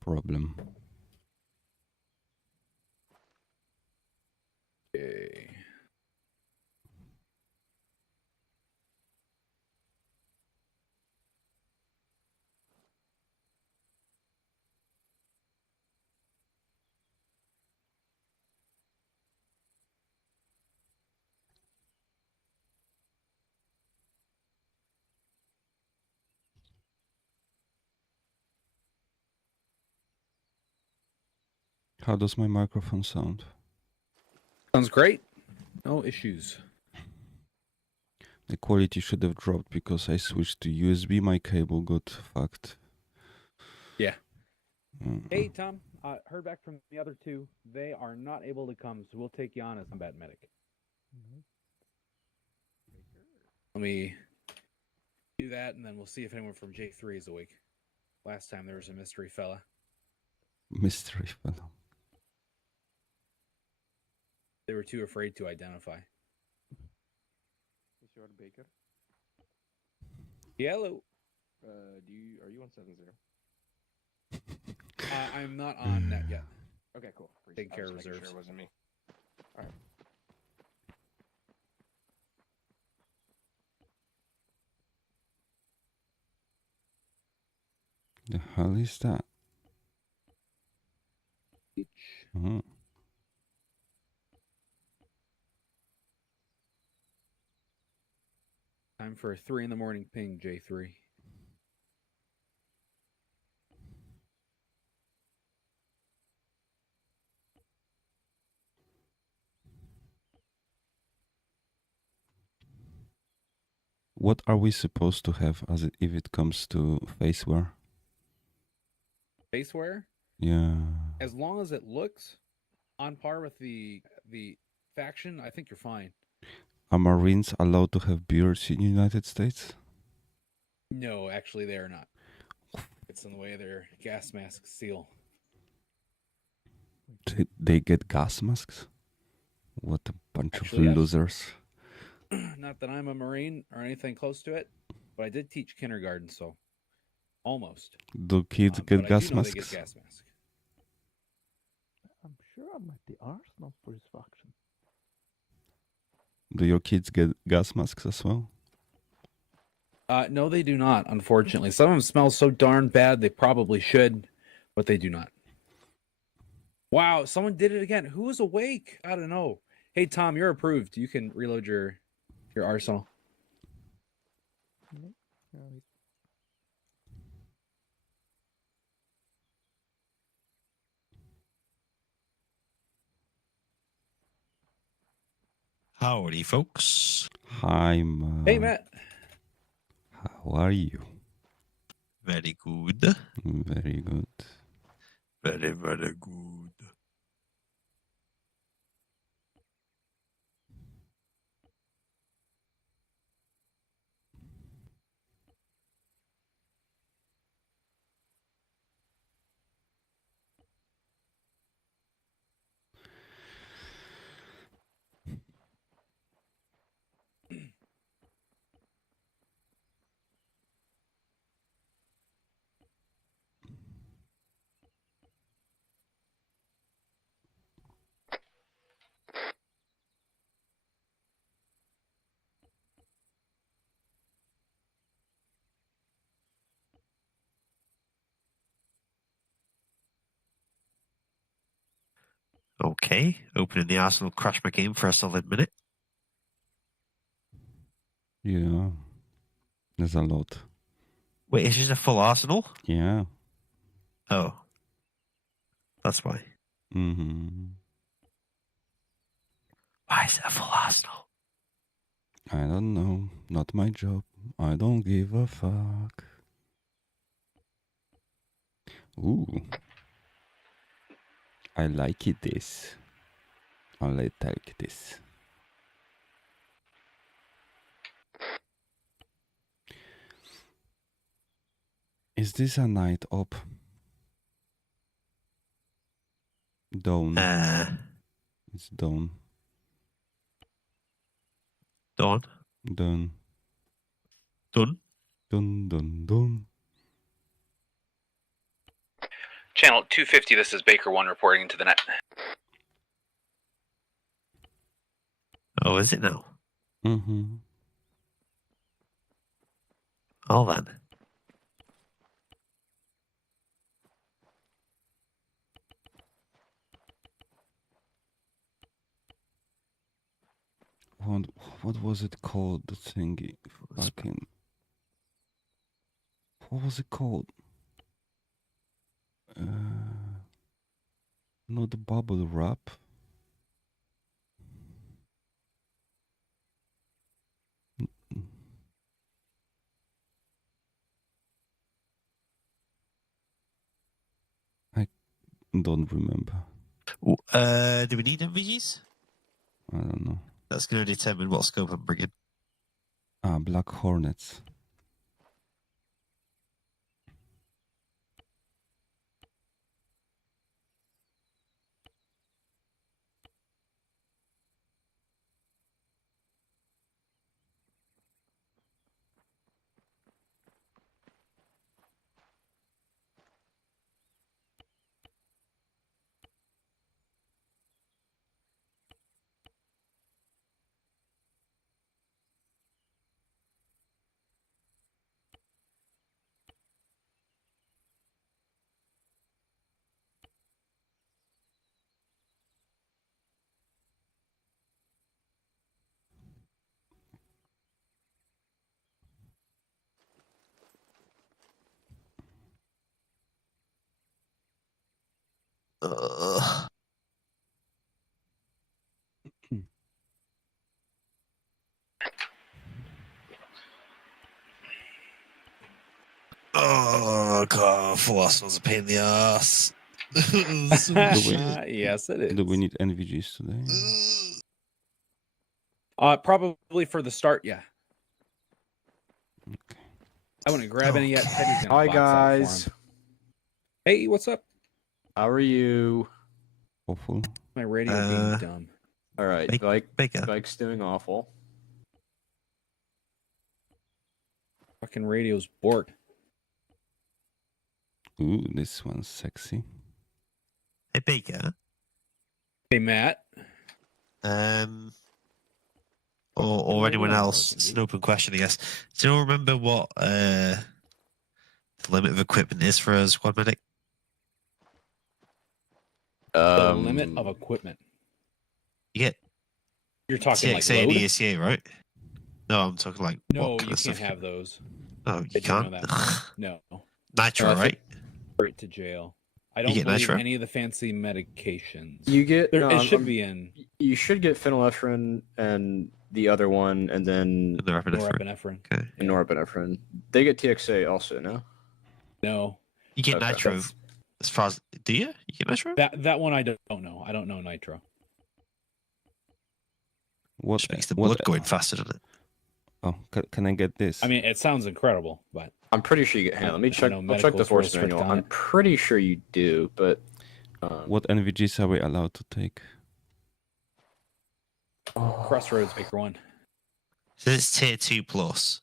problem. Okay. How does my microphone sound? Sounds great. No issues. The quality should have dropped because I switched to USB. My cable got fucked. Yeah. Hey, Tom. Heard back from the other two. They are not able to come, so we'll take you on as combat medic. Let me do that, and then we'll see if anyone from J3 is awake. Last time there was a mystery fella. Mystery fellow. They were too afraid to identify. Mr. Baker. Hello. Are you on 7-0? I'm not on net yet. Okay, cool. Take care of making reserves. Sure it wasn't me. All right. The hell is that? Oh. Time for a 3 in the morning ping, J3. What are we supposed to have as if it comes to faceware? Faceware? Yeah. As long as it looks on par with the faction, I think you're fine. Are Marines allowed to have beards in the United States? No, actually, they are not. It's in the way their gas masks seal. They get gas masks? What a bunch Actually, of yes. losers. Not that I'm a Marine or anything close to it, but I did teach kindergarten, so almost. Do kids get gas They masks? get gas masks. I'm sure I'm at the arsenal for his faction. Do your kids get gas masks as well? No, they do not, unfortunately. Some of them smell so darn bad they probably should, but they do not. Wow, someone did it again. Who was awake? I don't know. Hey, Tom, you're approved. You can reload your arsenal. Howdy, folks. Hi, Matt. Hey, Matt. How are you? Very good. Very good. Very, very good. Okay, opening the Arsenal, crash my game for a solid minute. Yeah. There's a lot. Wait, is this a full Arsenal? Yeah. Oh. That's why. Mm-hmm. Why is it a full Arsenal? I don't know. Not my job. I don't give a fuck. Ooh. I like it this. I like this. Is this a night op? Dawn. It's dawn. Dawn. Done. Done. Dun dun dun. Channel 250, this is Baker 1 reporting into the net. Oh, is it now? Mm-hmm. Oh, then. What was it called? The thingy. Fucking. What was it called? No, the bubble wrap. I don't remember. Do we need MVGs? I don't know. That's going to determine what scope I'm bringing. Black Hornets. Oh, God. That was a pain in the ass. Yes, it is. Do we need NVGs today? Probably for the start, yeah. Okay. I wouldn't grab any yet. Teddy's gonna Hi box out for guys, him. Hey, what's up? how are you? Awful. My radio being dumb. All right, Baker. Bike's doing awful. Fucking radio's borked. Ooh, this one's sexy. Hey, Baker. Hey, Matt. Or anyone else. It's an open question, I guess. Do you all remember what the limit of equipment is for a squad medic? The limit of equipment. You get You're talking like TXA and load? ESCA, right? No, I'm talking like No, what kind you of can't stuff? have those. Oh, you Did you know can't. that? No. Nitro, I think- right? Straight to jail. I You don't get believe nitro? any of the fancy medications. You get There, no, it should I'm- be in You should get phenylephrine and the other one, and then And the epinephrine. norepinephrine. Okay. and norepinephrine. They get TXA also, no? No, You get Okay. nitro That's- as far as. Do you? You get nitro? that one I don't know. I don't know nitro. What? Just makes the what- blood going faster, doesn't it? Oh, can I get this? I mean, it sounds incredible, but I'm pretty sure you get. Hang on, let me I check. know I'll check the medical's real force strict manual. on I'm it. pretty sure you do, but what NVGs are we allowed to take? Crossroads Baker 1. So it's tier 2 plus.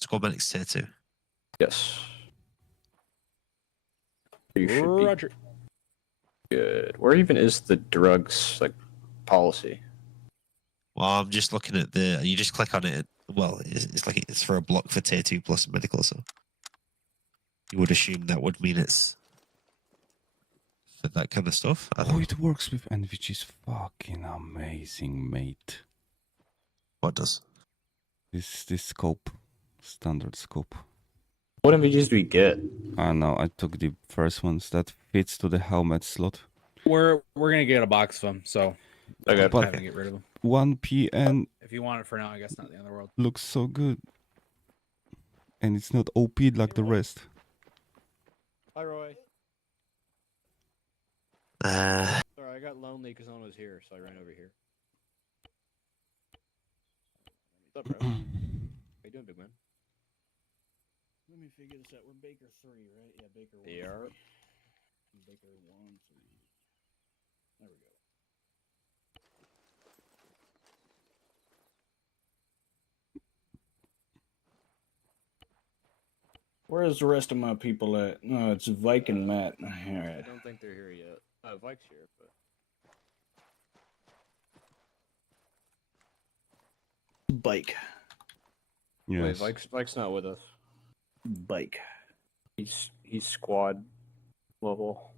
Squad medic's tier 2. yes, you should be Roger. good. Where even is the drugs like policy? Well, I'm just looking at the. You just click on it. Well, it's like it's for a block for tier 2 plus medical, so you would assume that would mean it's for that kind of stuff. I don't Oh, know. it works with NVGs. Fucking amazing, mate. What does? This scope, standard scope. What MVGs do we get? I know. I took the first ones that fits to the helmet slot. We're gonna get a box of them, so Okay. I'm But- having to get rid of them. 1PN If you want it for now, I guess not the end of the world. looks so good, and it's not OP'd like the rest. Hi, Roy. Uh, Sorry, I got lonely because no one was here, so I ran over here. What's up, bro? How you doing, big man? Let me figure this out. We're Baker 3, right? Yeah, Baker 1. Yeah. Baker 1, 3. There we go. Where's the rest of my people at? No, it's Viking Matt. All I right. don't think they're here yet. Vike's here, but Bike. Yes. wait, Vike's not with us. Bike. He's squad level.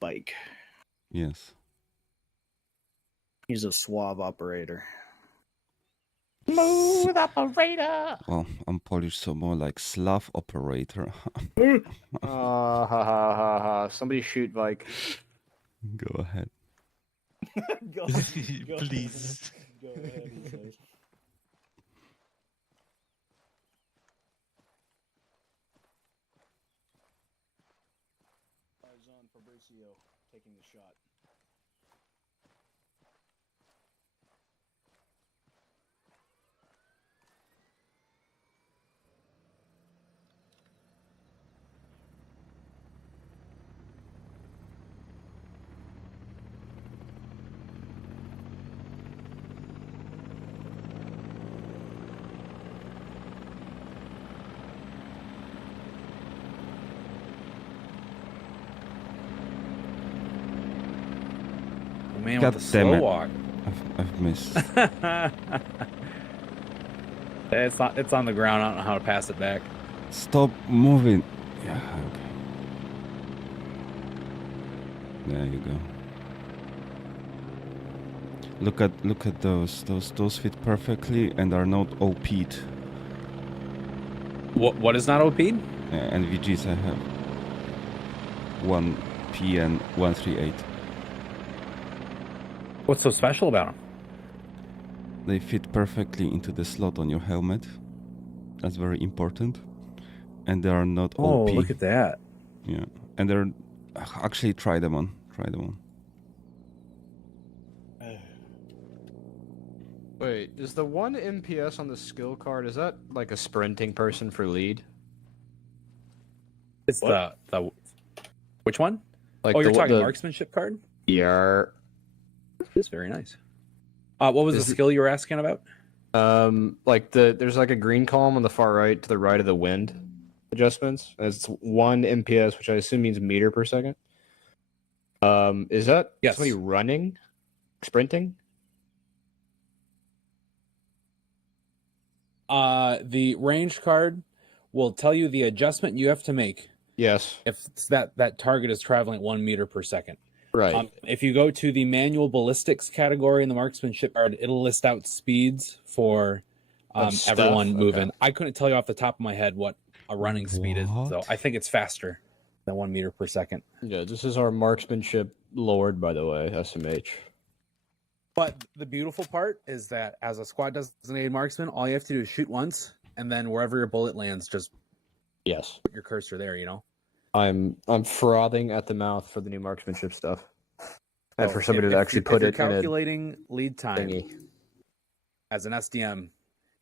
Bike. Yes. He's a suave operator. Smooth operator. Well, I'm Polish, so more like Slav operator. Ha ha ha ha. Somebody shoot Vike. Go ahead. Go, Please. Go ahead, he says. Eyes on Fabricio taking the shot. Man, God with the damn slow it. walk. I've missed. It's on the ground. I don't know how to pass it back. Stop moving. Yeah, okay. There you go. Look at those. Those fit perfectly and are not OP'd. What is not OP'd? NVGs I have. 1P and 138. What's so special about them? They fit perfectly into the slot on your helmet. That's very important. And they are not Oh, OP. look at that. Yeah. And they're actually try them on. Wait, is the one MPS on the skill card, is that like a sprinting person for lead? It's What? the which one? Like Oh, you're talking the marksmanship card? Yeah. It's very nice. What was Is the it- skill you were asking about? Like there's like a green column on the far right to the right of the wind adjustments. And it's 1 MPS, which I assume means meter per second. Is that Yes. somebody running, sprinting? The range card will tell you the adjustment you have to make Yes. if that target is traveling 1 meter per second. Right. If you go to the manual ballistics category in the marksmanship card, it'll list out speeds for Of stuff? everyone Okay. moving. I couldn't tell you off the top of my head what a running speed is, so What? I think it's faster than 1 meter per second. Yeah, this is our marksmanship lord, by the way, SMH. But the beautiful part is that as a squad designated marksman, all you have to do is shoot once, and then wherever your bullet lands, just Yes. put your cursor there, you know? I'm frothing at the mouth for the new marksmanship stuff. And So for somebody if- to if actually you- put if it you're in a calculating lead time thingy. as an SDM,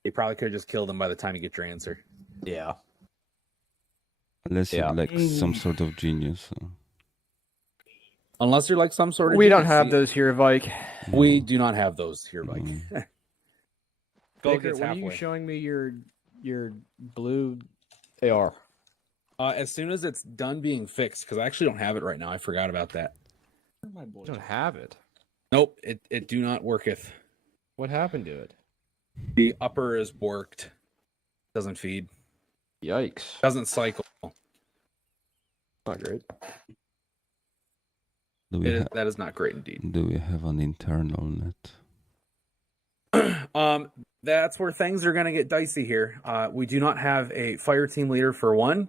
you probably could have just killed him by the time you get your answer. Yeah. Unless Yeah. you're like some sort of genius. So. Unless you're like some sort of We don't genius. have See, those here, Vike. We do not have those here, Mike. Mm. Go Baker, gets when are you halfway. showing me your blue AR? As soon as it's done being fixed, because I actually don't have it right now. I forgot about that. Where my You boys don't at? have it. Nope, it do not worketh. What happened to it? The upper is borked. Doesn't feed. Yikes. Doesn't cycle. Not great. That is not great indeed. Do we have an internal net? That's where things are going to get dicey here. We do not have a fire team leader for one.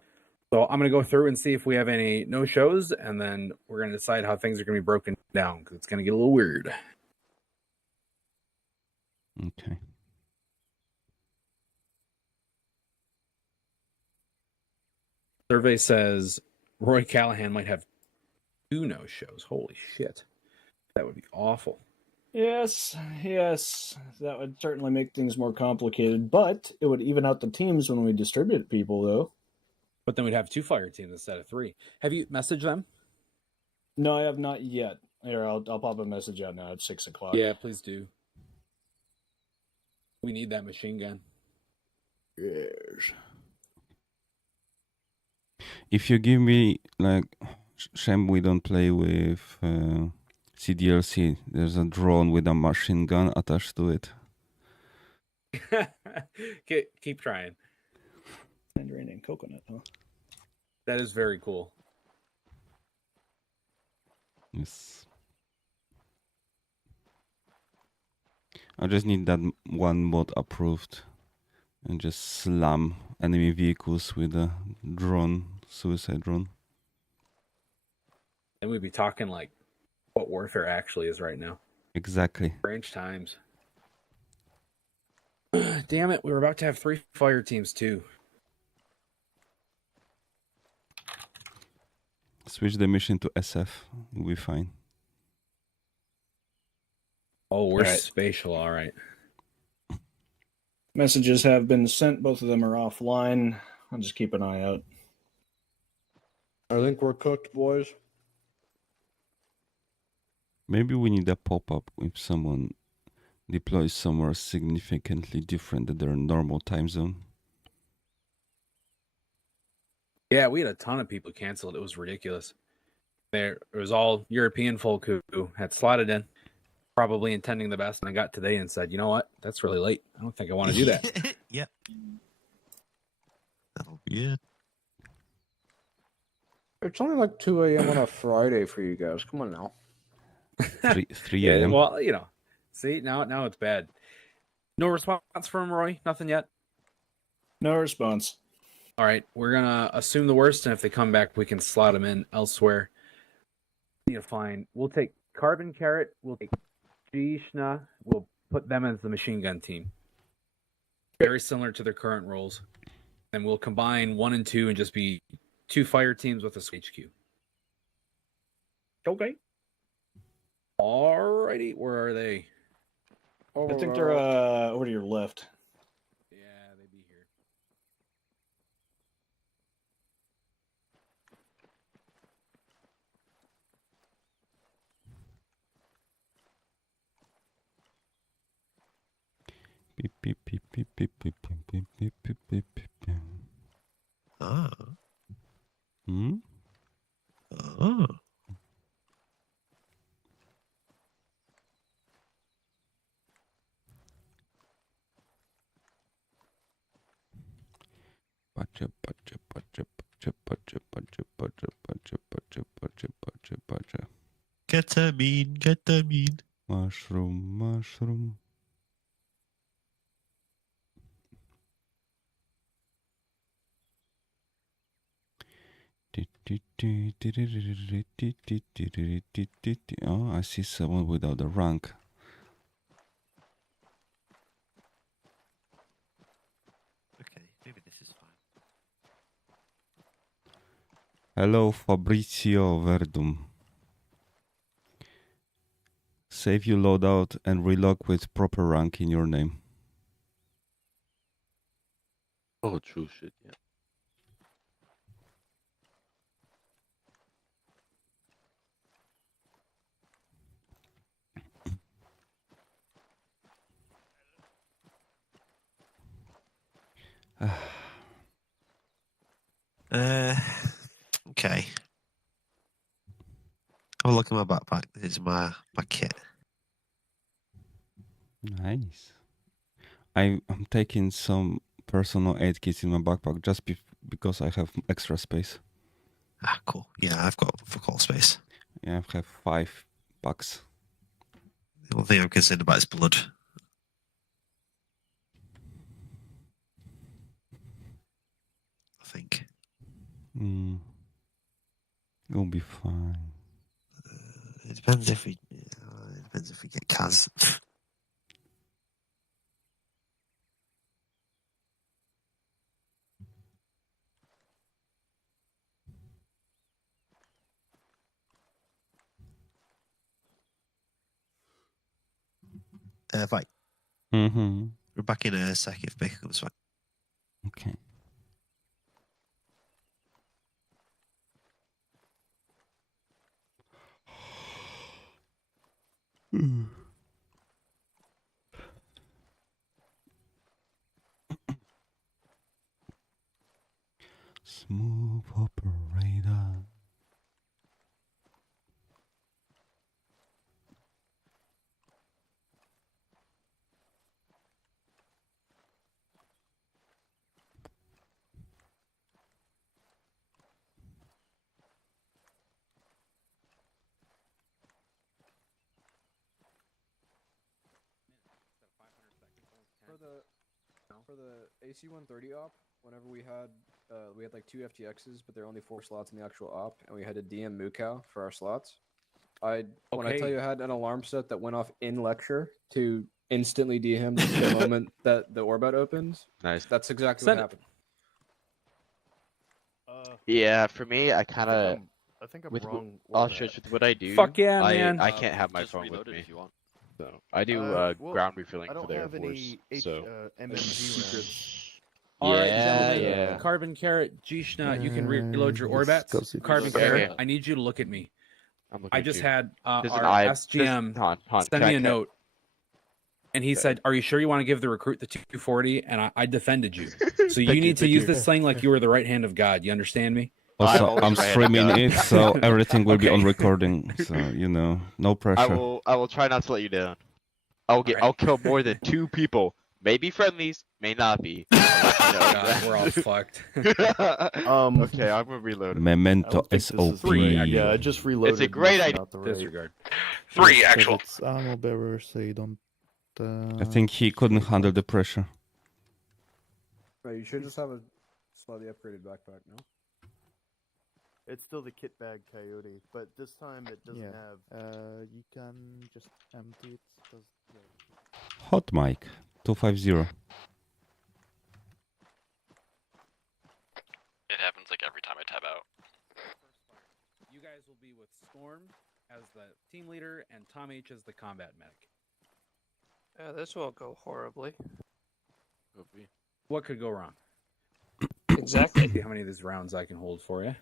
So I'm going to go through and see if we have any no-shows, and then we're going to decide how things are going to be broken down, because it's going to get a little weird. Okay. Survey says Roy Callahan might have 2 no-shows. Holy shit. That would be awful. Yes, that would certainly make things more complicated, but it would even out the teams when we distribute people, though. But then we'd have 2 fire teams instead of 3. Have you messaged them? No, I have not yet. Here, I'll pop a message out now at 6 o'clock. Yeah, please do. We need that machine gun. Yes. If you give me like, shame we don't play with CDLC. There's a drone with a machine gun attached to it. Keep trying. Tangerine and coconut, huh? That is very cool. Yes. I just need that one mod approved and just slam enemy vehicles with a drone, suicide drone. And we'd be talking like what warfare actually is right now. Exactly. Strange times. Damn it, we were about to have 3 fire teams too. Switch the mission to SF. We'll be fine. Oh, we're Alright. spatial, all right. Messages have been sent. Both of them are offline. I'll just keep an eye out. I think we're cooked, boys. Maybe we need a pop-up if someone deploys somewhere significantly different than their normal time zone. Yeah, we had a ton of people canceled. It was ridiculous. It was all European folk who had slotted in, probably intending the best, and I got today and said, you know what? That's really late. I don't think I want to do that. Yep. That'll be it. It's only like 2 a.m. on a Friday for you guys. Come on now. 3 Yeah, a.m. well, you know, see, now it's bad. No response from Roy? Nothing yet? No response. All right, we're going to assume the worst, and if they come back, we can slot them in elsewhere. We need to find, we'll take Carbon Carrot, we'll take Gishna, we'll put them as the machine gun team. Very similar to their current roles. And we'll combine 1 and 2 and just be 2 fire teams with a HQ. Okay. Alrighty, where are they? I think they're over to your left. Yeah, they'd be here. Beep, beep, beep, beep, beep, beep, beep, beep, beep, beep, beep, beep, beep. Ah. Hmm? Ah. Pacha, pacha, pacha, pacha, pacha, pacha, pacha, pacha, pacha, pacha, pacha, pacha. Ketamine, ketamine. Mushroom, mushroom. Oh, I see someone without a rank. Okay, maybe this is fine. Hello, Fabrizio Verdum. Save your loadout and relog with proper rank in your name. Oh, true shit, yeah. Okay. Have a look in my backpack. This is my kit. Nice. I'm taking some personal aid kits in my backpack just because I have extra space. Ah, cool. Yeah, I've got fuck all space. Yeah, I have 5 packs. The only thing I'm concerned about is blood. I think. It'll be fine. It depends if we get Kaz. Right. Mm-hmm. We're back in a sec if Baker comes back. Okay. Smooth operator. for the AC-130 op, whenever we had like 2 FTXs, but there are only 4 slots in the actual op, and we had to DM Mukau for our slots. When I tell you I had an alarm set that went off in lecture to instantly DM the moment that the orbit opens, Nice. that's exactly Send what it. happened. Yeah, for me, I kind of I think I'm with wrong. all shirts with what I do. Fuck yeah, man. I can't have my Just phone reload with it me, if you want. so I do well, ground refilling I for don't the Air have Force. any So MMG secrets. All right, yeah, gentlemen. yeah. Carbon Carrot, Gishna, you can reload your Let's go Orbats. see Carbon this. Carrot, Okay. I need you to look at me. I'm looking I at just you. had There's our an eye. SGM Han, send can me I- a note, and he said, "Are you sure you want to give the recruit the 240?" And I defended you. So you need to use this thing like you were the right hand of God. You understand me? Also, always I'm right, streaming God. it, so everything will be Okay. on recording. So no pressure. I will try not to let you down. I'll kill more than 2 people. Maybe friendlies, may not be. God, we're all fucked. Okay, I'm gonna reload it. I Memento don't think this is SOP. the right. Yeah, I just reloaded. It's a great this, idea. Not the right. Disregard. Yes, 'cause It's ammo bearer, so you don't. I think he couldn't handle the pressure. Right, you should just have a slightly upgraded backpack, no? It's still the kit bag coyote, but this time it doesn't Yeah. have. You can just empty it. 'Cause, Hot mic 250. It happens like every time I tab out. You guys will be with Storm as the team leader and Tom H as the combat medic. This won't go horribly. What could go wrong? Exactly. See how many of these rounds I can hold for you.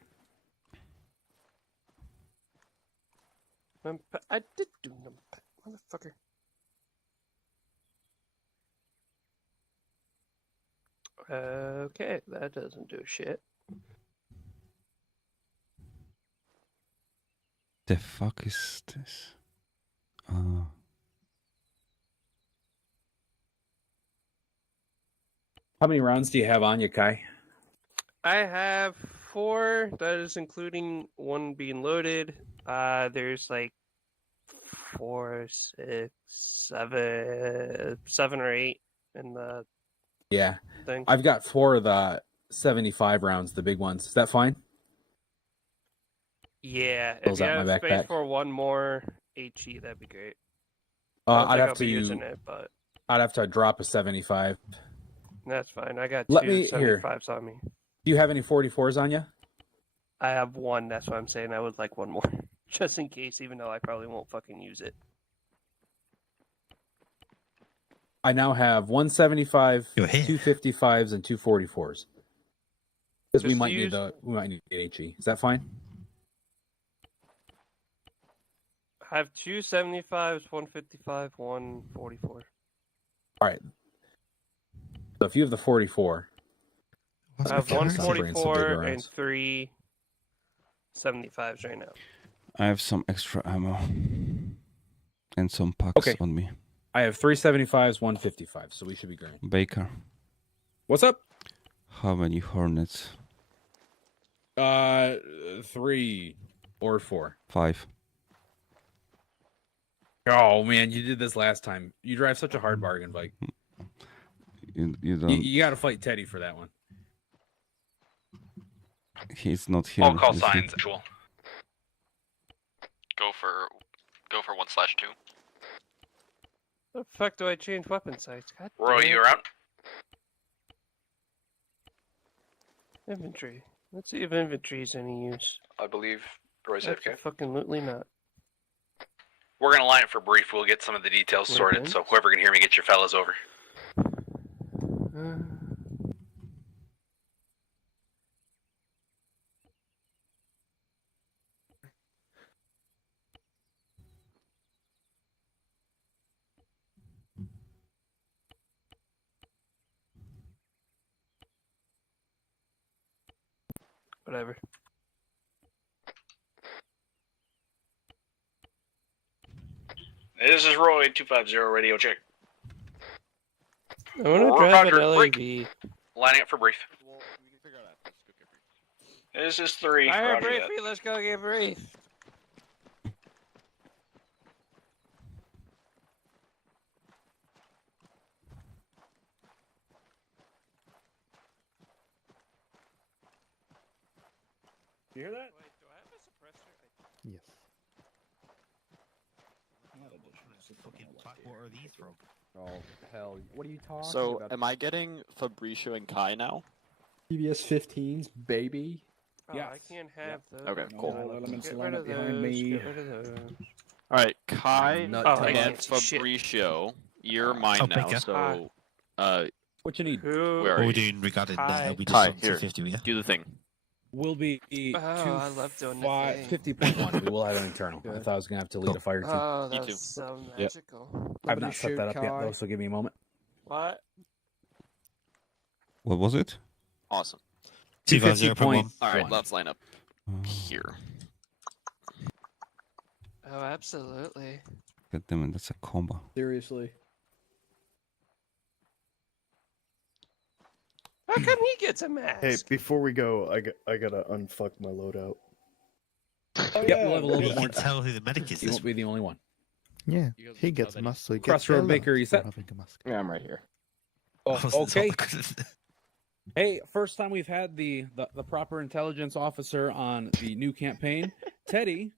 I did do numpad, motherfucker. Okay, that doesn't do shit. The fuck is this? How many rounds do you have on you, Kai? I have 4. That is including one being loaded. There's like 4, 6, 7 or 8 in the Yeah. thing. I've got 4 of the 75 rounds, the big ones. Is that fine? Yeah, if Fills you out have my space backpack. for one more HE, that'd be great. I don't I'd think have I'll be to using it, but I'd have to drop a 75. that's fine. I got Let 2 me- here. 75s on me. Do you have any 44s on you? I have 1. That's what I'm saying. I would like one more, just in case. Even though I probably won't fucking use it. I now have 175, You're here. 255s, and 244s. Because we Just might use- need HE. Is that fine? I have 2 75s, 155, 144. All right. So if you have the 44, I have Okay, one let's bring some bigger 44 and rounds. 3 75s right now. I have some extra ammo and some packs Okay. on me. I have 375s, 155, so we should be great. Baker, What's up? how many Hornets? 3 or 4. 5. Oh man, you did this last time. You drive such a hard bargain, Mike. You don't. You got to fight Teddy for that one. He's not here. All call is he? signs actual. Go for 1/2. The fuck do I change weapon sights? God Roy, damn it. you around? Infantry. Let's see if infantry's any use. I believe Roy's AFK. Fucking not. We're gonna line it for brief. We'll get some of the details sorted. Weapons? So whoever can hear me, get your fellas over. Whatever. This is Roy, 250 radio check. I want to drive an Roger, break. LAV. Lining up for brief. This is 3. Alright, Roger that. briefy, let's go get brief. You hear that? Wait, do I have a suppressor? Yes. What are these from? Oh hell! What are you talking So, about? am I getting Fabricio and Kai now? PBS 15s, baby. Oh, I can't have those. Okay, cool. Elements Get line rid up of behind those. me. Get rid of those. All right, Kai Nut Oh, I and can't see shit. Fabricio, you're mine now. Baker. So, What you need? Who? where What are are we you? doing regarding Kai. we just Kai, on here. 250, yeah? Do the thing. Will be Oh, I love doing the thing. 50.1. We will have an internal. I thought I was gonna have to lead a fire team. Oh, Me too. that's so Yep. magical. I've not set that up yet though, so give me a moment. What? What was it? Awesome. 250.1. All right, let's line up Uh, here. Oh, absolutely. God damn it, that's a combo. Seriously. How come he gets a mask? Hey, before we go, I gotta unfuck my loadout. Yep, we'll have a little You bit more can tell who the medic is. You won't be the only one. Yeah, he gets a mask, so he gets Crossroad yelled Baker, at you for set? having a mask. Yeah, I'm right here. Oh, okay. Hey, first time we've had the proper intelligence officer on the new campaign. Teddy,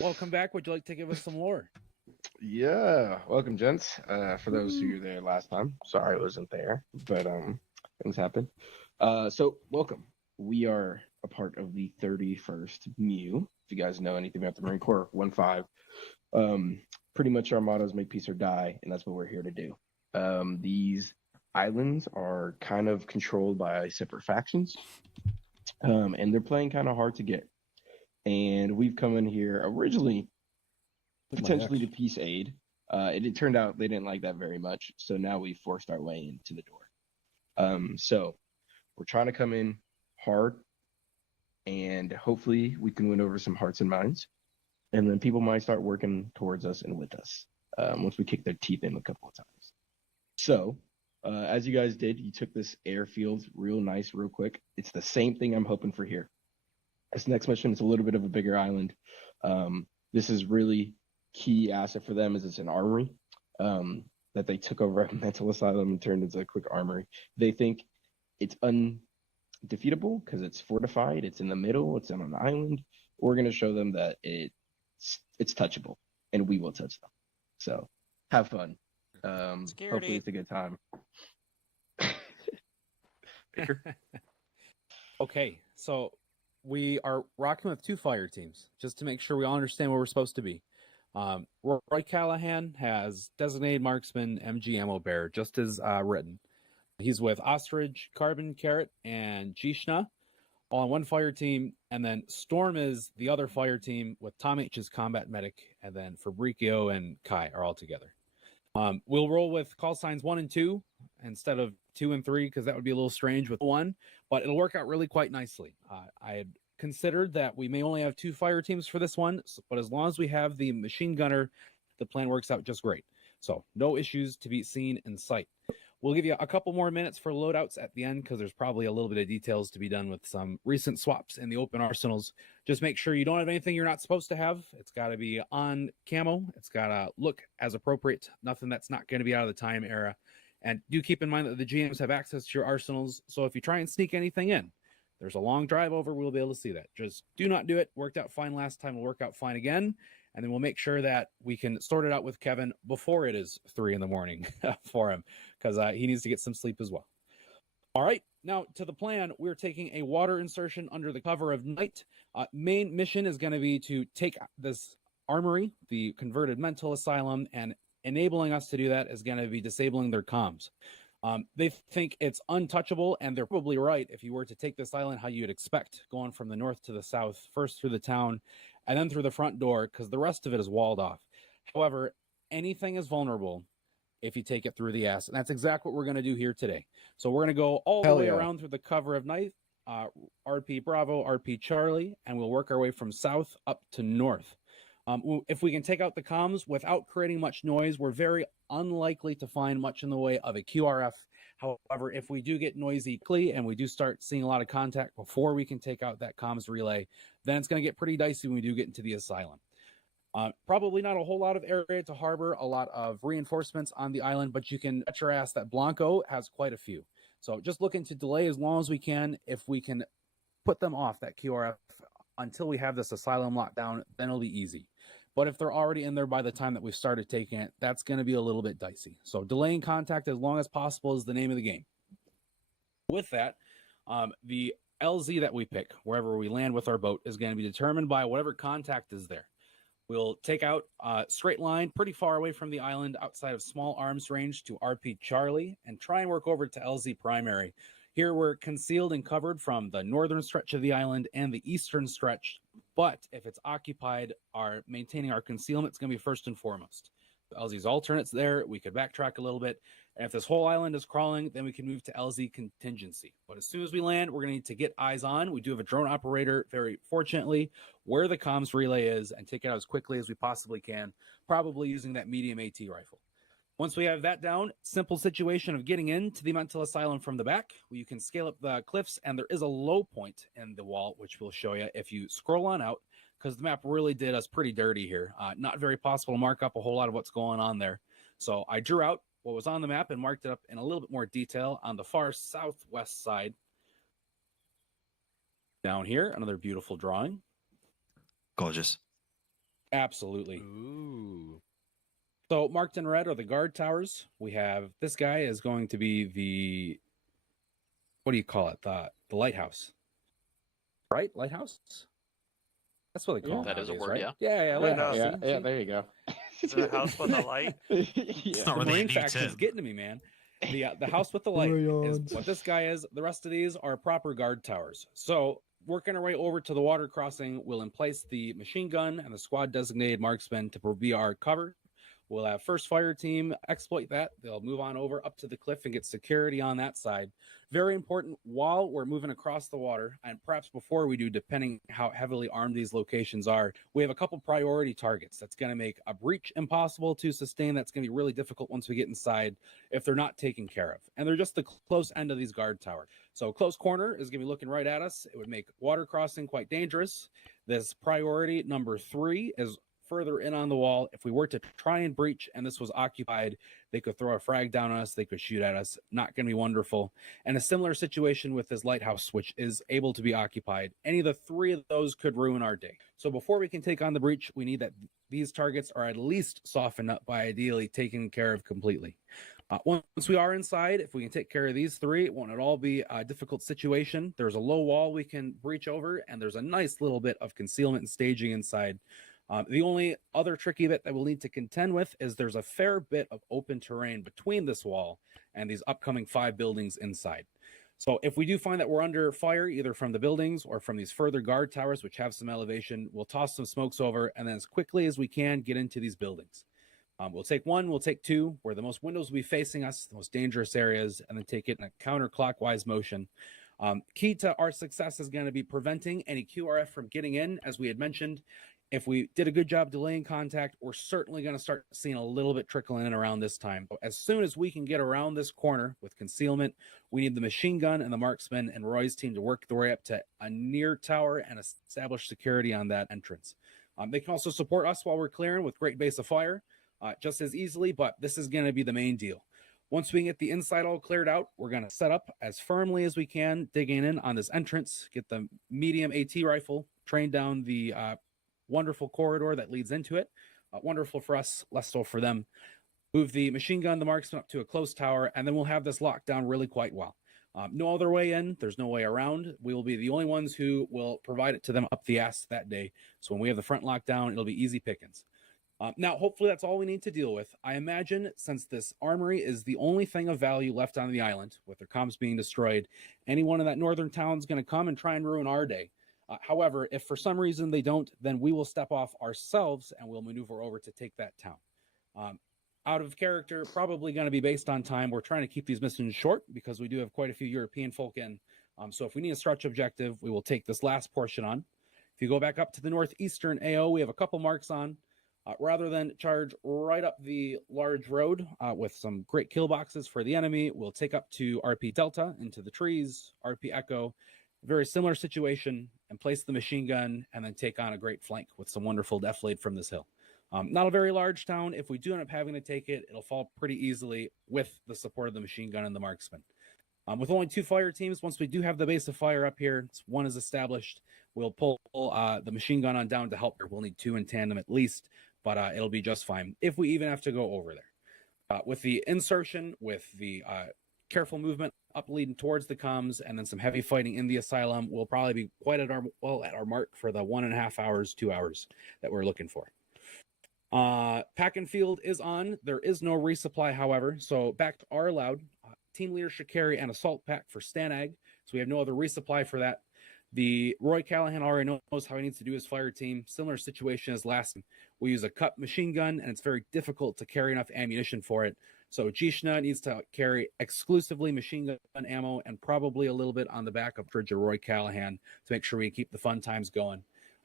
welcome back. Would you like to give us some lore? Yeah, welcome, gents. For those who were there last time, sorry I wasn't there, but things happen. So welcome. We are a part of the 31st MU. If you guys know anything about the Marine Corps, 1-5. Pretty much our motto is make peace or die, and that's what we're here to do. These islands are kind of controlled by separate factions, and they're playing kind of hard to get. And we've come in here originally potentially to peace aid. It turned out they didn't like that very much, so now we forced our way into the door. So we're trying to come in hard, and hopefully we can win over some hearts and minds, and then people might start working towards us and with us once we kick their teeth in a couple of times. So as you guys did, you took this airfield real nice, real quick. It's the same thing I'm hoping for here. This next mission is a little bit of a bigger island. This is really key asset for them is it's an armory that they took over a mental asylum and turned into a quick armory. They think it's undefeatable because it's fortified, it's in the middle, it's on an island. We're going to show them that it's touchable, and we will touch them. So have fun. Hopefully it's a good time. Okay, so we are rocking with two fire teams just to make sure we all understand where we're supposed to be. Roy Callahan has designated marksman MG ammo bearer, just as written. He's with Ostrich, Carbon, Carrot, and Jishna, all on one fire team. And then Storm is the other fire team with Tom H. as combat medic, and then Fabricio and Kai are all together. We'll roll with call signs 1 and 2 instead of 2 and 3 because that would be a little strange with 1, but it'll work out really quite nicely. I had considered that we may only have 2 fire teams for this one, but as long as we have the machine gunner, the plan works out just great. So no issues to be seen in sight. We'll give you a couple more minutes for loadouts at the end because there's probably a little bit of details to be done with some recent swaps in the open arsenals. Just make sure you don't have anything you're not supposed to have. It's got to be on camo. It's got to look as appropriate. Nothing that's not going to be out of the time era. And do keep in mind that the GMs have access to your arsenals. So if you try and sneak anything in, there's a long drive over. We'll be able to see that. Just do not do it. Worked out fine last time. Will work out fine again. And then we'll make sure that we can sort it out with Kevin before it is 3 a.m. for him, because he needs to get some sleep as well. All right, now to the plan. We're taking a water insertion under the cover of night. Main mission is going to be to take this armory, the converted mental asylum, and enabling us to do that is going to be disabling their comms. They think it's untouchable, and they're probably right. If you were to take this island how you'd expect, going from the north to the south, first through the town, and then through the front door, because the rest of it is walled off. However, anything is vulnerable if you take it through the ass, and that's exactly what we're going to do here today. So we're going to go all the way around through the cover of night, RP Bravo, RP Charlie, and we'll work our way from south up to north. If we can take out the comms without creating much noise, we're very unlikely to find much in the way of a QRF. However, if we do get noisy and we do start seeing a lot of contact before we can take out that comms relay, then it's going to get pretty dicey when we do get into the asylum. Probably not a whole lot of area to harbor, a lot of reinforcements on the island, but you can bet your ass that Blanco has quite a few. So just looking to delay as long as we can. If we can put them off that QRF until we have this asylum lockdown, then it'll be easy. But if they're already in there by the time that we started taking it, that's going to be a little bit dicey. So delaying contact as long as possible is the name of the game. With that, the LZ that we pick, wherever we land with our boat, is going to be determined by whatever contact is there. We'll take out a straight line pretty far away from the island outside of small arms range to RP Charlie and try and work over to LZ primary. Here we're concealed and covered from the northern stretch of the island and the eastern stretch, but if it's occupied, maintaining our concealment is going to be first and foremost. The LZ's alternates there, we could backtrack a little bit, and if this whole island is crawling, then we can move to LZ contingency. But as soon as we land, we're going to need to get eyes on. We do have a drone operator, very fortunately, where the comms relay is and take it out as quickly as we possibly can, probably using that medium AT rifle. Once we have that down, simple situation of getting into the mental asylum from the back, where you can scale up the cliffs, and there is a low point in the wall, which we'll show you if you scroll on out, because the map really did us pretty dirty here. Not very possible to mark up a whole lot of what's going on there. So I drew out what was on the map and marked it up in a little bit more detail on the far southwest side. Down here, another beautiful drawing. Gorgeous. Absolutely. Ooh. So marked in red are the guard towers. We have, this guy is going to be the, what do you call it? The lighthouse. Right? Lighthouse? That's what they call it. That is a nowadays, word, right? yeah. Yeah, lighthouse. Yeah, there you go. Is it a house with a light? It's not The really a marine new fact is term. getting to me, man. The house with the light is what this guy is. The rest of these are proper guard towers. So working our way over to the water crossing, we'll emplace the machine gun and the squad designated marksman to be our cover. We'll have first fire team exploit that. They'll move on over up to the cliff and get security on that side. Very important while we're moving across the water, and perhaps before we do, depending how heavily armed these locations are, we have a couple priority targets. That's going to make a breach impossible to sustain. That's going to be really difficult once we get inside if they're not taken care of. And they're just the close end of these guard towers. So close corner is going to be looking right at us. It would make water crossing quite dangerous. This priority number 3 is further in on the wall. If we were to try and breach and this was occupied, they could throw a frag down on us, they could shoot at us. Not going to be wonderful. And a similar situation with this lighthouse, which is able to be occupied. Any of the 3 of those could ruin our day. So before we can take on the breach, we need that these targets are at least softened up by ideally taken care of completely. Once we are inside, if we can take care of these 3, it won't at all be a difficult situation. There's a low wall we can breach over, and there's a nice little bit of concealment and staging inside. The only other tricky bit that we'll need to contend with is there's a fair bit of open terrain between this wall and these upcoming 5 buildings inside. So if we do find that we're under fire, either from the buildings or from these further guard towers, which have some elevation, we'll toss some smokes over and then as quickly as we can get into these buildings. We'll take 1, we'll take 2, where the most windows will be facing us, the most dangerous areas, and then take it in a counterclockwise motion. Key to our success is going to be preventing any QRF from getting in, as we had mentioned. If we did a good job delaying contact, we're certainly going to start seeing a little bit trickling in around this time. As soon as we can get around this corner with concealment, we need the machine gun and the marksman and Roy's team to work their way up to a near tower and establish security on that entrance. They can also support us while we're clearing with great base of fire, just as easily, but this is going to be the main deal. Once we get the inside all cleared out, we're going to set up as firmly as we can, digging in on this entrance, get the medium AT rifle, train down the wonderful corridor that leads into it. Wonderful for us, less so for them. Move the machine gun, the marksman up to a close tower, and then we'll have this locked down really quite well. No other way in. There's no way around. We will be the only ones who will provide it to them up the ass that day. So when we have the front locked down, it'll be easy pickings. Now, hopefully that's all we need to deal with. I imagine since this armory is the only thing of value left on the island, with their comms being destroyed, anyone in that northern town is going to come and try and ruin our day. However, if for some reason they don't, then we will step off ourselves and we'll maneuver over to take that town. Out of character, probably going to be based on time. We're trying to keep these missions short because we do have quite a few European folk in. So if we need a stretch objective, we will take this last portion on. If you go back up to the northeastern AO, we have a couple marks on. Rather than charge right up the large road with some great kill boxes for the enemy, we'll take up to RP Delta into the trees, RP Echo, very similar situation, and place the machine gun and then take on a great flank with some wonderful defilade from this hill. Not a very large town. If we do end up having to take it, it'll fall pretty easily with the support of the machine gun and the marksman. With only 2 fire teams, once we do have the base of fire up here, one is established, We'll pull the machine gun on down to help her. We'll need 2 in tandem at least, but it'll be just fine if we even have to go over there. With the insertion, with the careful movement up leading towards the comms, and then some heavy fighting in the asylum, we'll probably be quite at our mark for the 1.5 hours, 2 hours that we're looking for. Pack and field is on. There is no resupply, however, so back are allowed. Team leaders should carry an assault pack for Stanag, so we have no other resupply for that. The Roy Callahan already knows how he needs to do his fire team. Similar situation as last time. We use a cup machine gun, and it's very difficult to carry enough ammunition for it. So Jishna needs to carry exclusively machine gun ammo and probably a little bit on the back of Fridge Roy Callahan to make sure we keep the fun times going.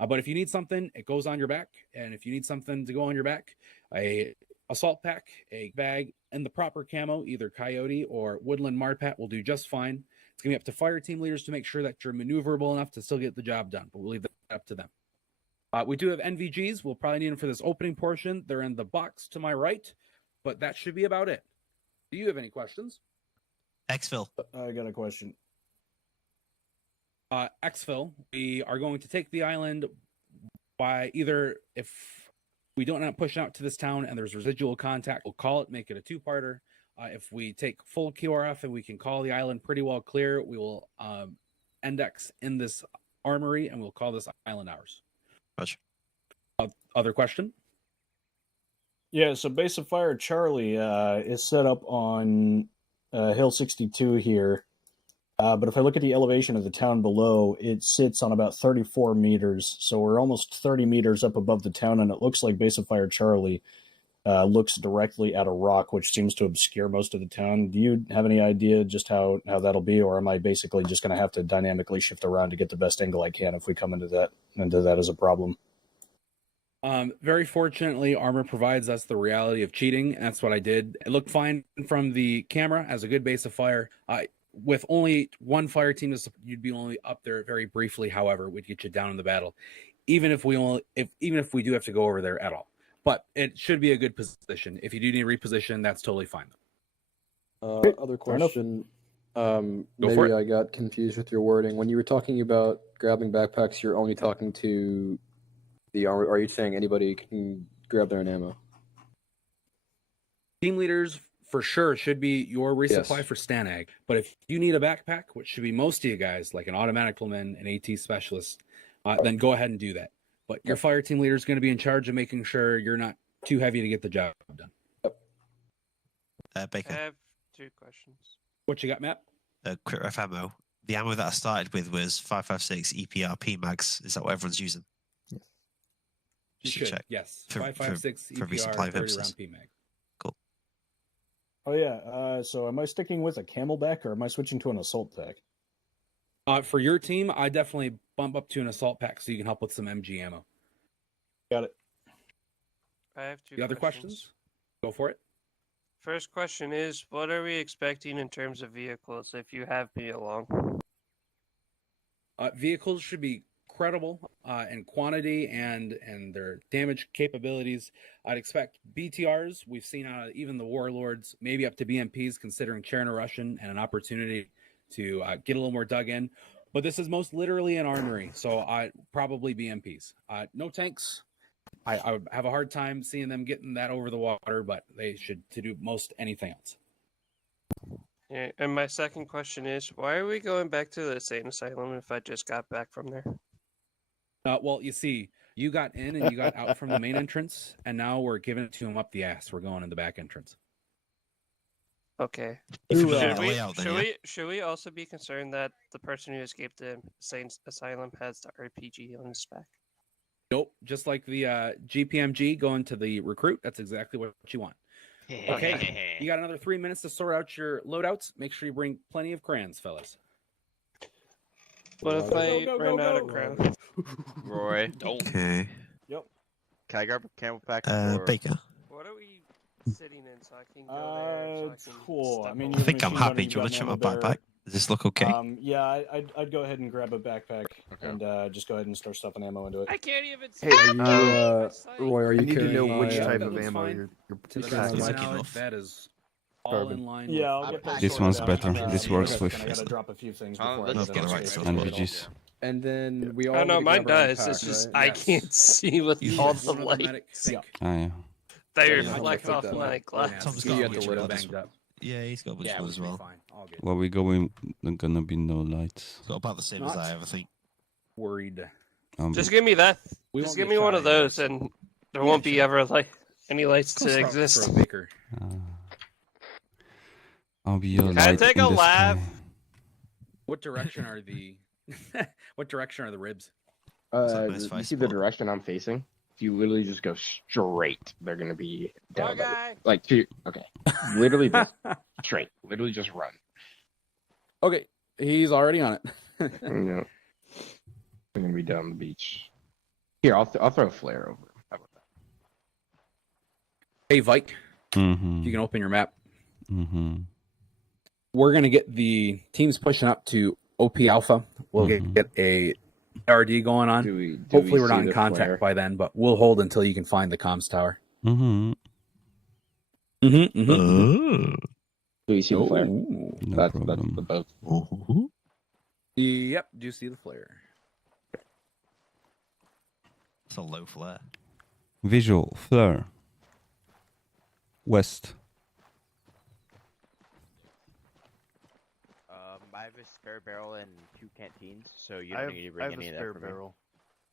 But if you need something, it goes on your back. And if you need something to go on your back, a assault pack, a bag, and the proper camo, either Coyote or Woodland Marpat will do just fine. It's going to be up to fire team leaders to make sure that you're maneuverable enough to still get the job done, but we'll leave that up to them. We do have NVGs. We'll probably need them for this opening portion. They're in the box to my right, but that should be about it. Do you have any questions? Exfil. I got a question. Exfil, we are going to take the island by either, if we don't end up pushing out to this town and there's residual contact, we'll call it, make it a 2-parter. If we take full QRF and we can call the island pretty well clear, we will index in this armory and we'll call this island ours. Gotcha. Other question? Yeah, so Base of Fire Charlie is set up on Hill 62 here. But if I look at the elevation of the town below, it sits on about 34 meters. So we're almost 30 meters up above the town, and it looks like Base of Fire Charlie looks directly at a rock, which seems to obscure most of the town. Do you have any idea just how that'll be, or am I basically just going to have to dynamically shift around to get the best angle I can if we come into that as a problem? Very fortunately, Armor provides us the reality of cheating, and that's what I did. It looked fine from the camera as a good base of fire. With only one fire team, you'd be only up there very briefly. However, we'd get you down in the battle, even if we do have to go over there at all. But it should be a good position. If you do need to reposition, that's totally fine. Other question. Maybe I got confused with your wording. When you were talking about grabbing backpacks, you're only talking to the armor. Are you saying anybody can grab their own ammo? Team leaders for sure should be your resupply for Stanag. But if you need a backpack, which should be most of you guys, like an automatic man, an AT specialist, then go ahead and do that. But your fire team leader is going to be in charge of making sure you're not too heavy to get the job done. Baker. I have 2 questions. What you got, Matt? Quick ref ammo. The ammo that I started with was 5.56 EPRP mags. Is that what everyone's using? Yes. Just You to should, check. yes. For 5.56 for EPR, resupply 30 purposes. round PMAG. Cool. Oh yeah. So am I sticking with a Camelback or am I switching to an assault pack? For your team, I definitely bump up to an assault pack so you can help with some MG ammo. Got it. I have 2 The other questions? Go for it. First question is, what are we expecting in terms of vehicles if you have me along? Vehicles should be credible in quantity and their damage capabilities. I'd expect BTRs. We've seen even the Warlords, maybe up to BMPs, considering Cherno Russian and an opportunity to get a little more dug in. But this is most literally an armory, so probably BMPs. No tanks. I would have a hard time seeing them getting that over the water, but they should to do most anything else. Yeah, and my second question is, why are we going back to the insane asylum if I just got back from there? Well, you see, you got in and you got out from the main entrance, and now we're giving it to him up the ass. We're going in the back entrance. Okay. Should we also be concerned that the person who escaped the insane asylum has the RPG on his back? Nope. Just like the GPMG going to the recruit, that's exactly what you want. Okay. You got another 3 minutes to sort out your loadouts. Make sure you bring plenty of crayons, fellas. What if I ran out of crayons? Roy. Okay. Yep. Can I grab a camel pack? Baker. What are we sitting in so I can go there? Cool. I mean, I think I'm happy. Do you want to check my backpack? Does this look okay? Yeah, I'd go ahead and grab a backpack and just go ahead and start stuffing ammo into it. I can't even see. Hey, Roy, are you I need to carrying? know which Yeah, type that of looks ammo fine. you're To the packing. best of Is my it knowledge, enough? that is all Carbon. in line. Yeah, with- I'll get that This sorted one's out. better. This works I with gotta drop a few things before I let's head get out. the right stuff. NVGs. And then we all. Oh no, need to mine grab our own does. pack, It's just right? I can't see with all the One of the medic lights. think. Oh, yeah. They Yeah, reflect Tom's off got my that. glass. Tom's You got a got the bunch lid of banged others. up. Yeah, he's got a bunch Yeah, of we'll as be well. fine. All good. Well, we going. There's gonna be no lights. Got about the same as I have, I think. Worried. Just give me that. We Just won't give get me one shot of those, anyways. and there won't be ever like any lights to Throw- exist. throw a baker. I'll be your Can I light take in a the lab? sky. What direction are the? What direction are the ribs? You see the direction I'm facing? If you literally just go straight, they're gonna be down. Like two. Okay. Literally just straight. Literally just run. Okay, he's already on it. No. They're gonna be down the beach. Here, I'll throw a flare over. How about that? Hey, Vike, Mm-hmm. if you can open your map. Mm-hmm. We're gonna get the teams pushing up to OP Alpha. We'll get a RD going on. Hopefully, we're not in contact by then, but we'll hold until you can find the comms tower. Mm-hmm. Do you see the flare? No That's problem. the boat. Yep, do you see the flare? It's a low flare. Visual flare. West. I have a spare barrel and 2 canteens, so you I don't have, need to I bring have any a of spare that for me. barrel.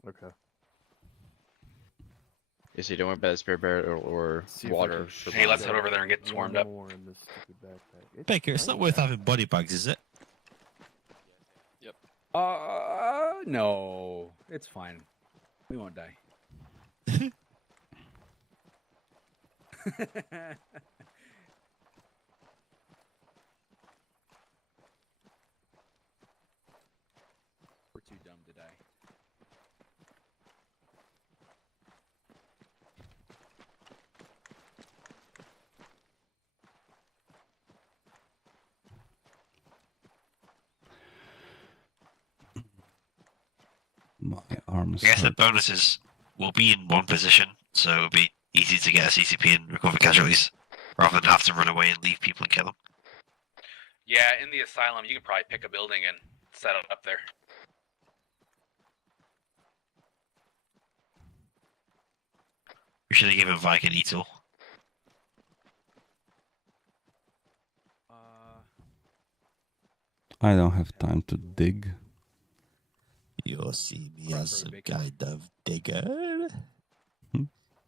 Okay. Is you don't want about a spare barrel or See if I water? can For Hey, let's bottle. head over there and get swarmed up. more in this stupid backpack. Baker, it's not worth having body bags, is it? No, it's fine. We won't die. We're too dumb to die. My arms. I guess the hurt. bonuses will be in one position, so it'll be easy to get a CCP and recover casualties, rather than have to run away and leave people and kill them. Yeah, in the asylum, you can probably pick a building and set it up there. We should have given Vike an E-tool. I don't have time to dig. You'll see me as some kind of digger.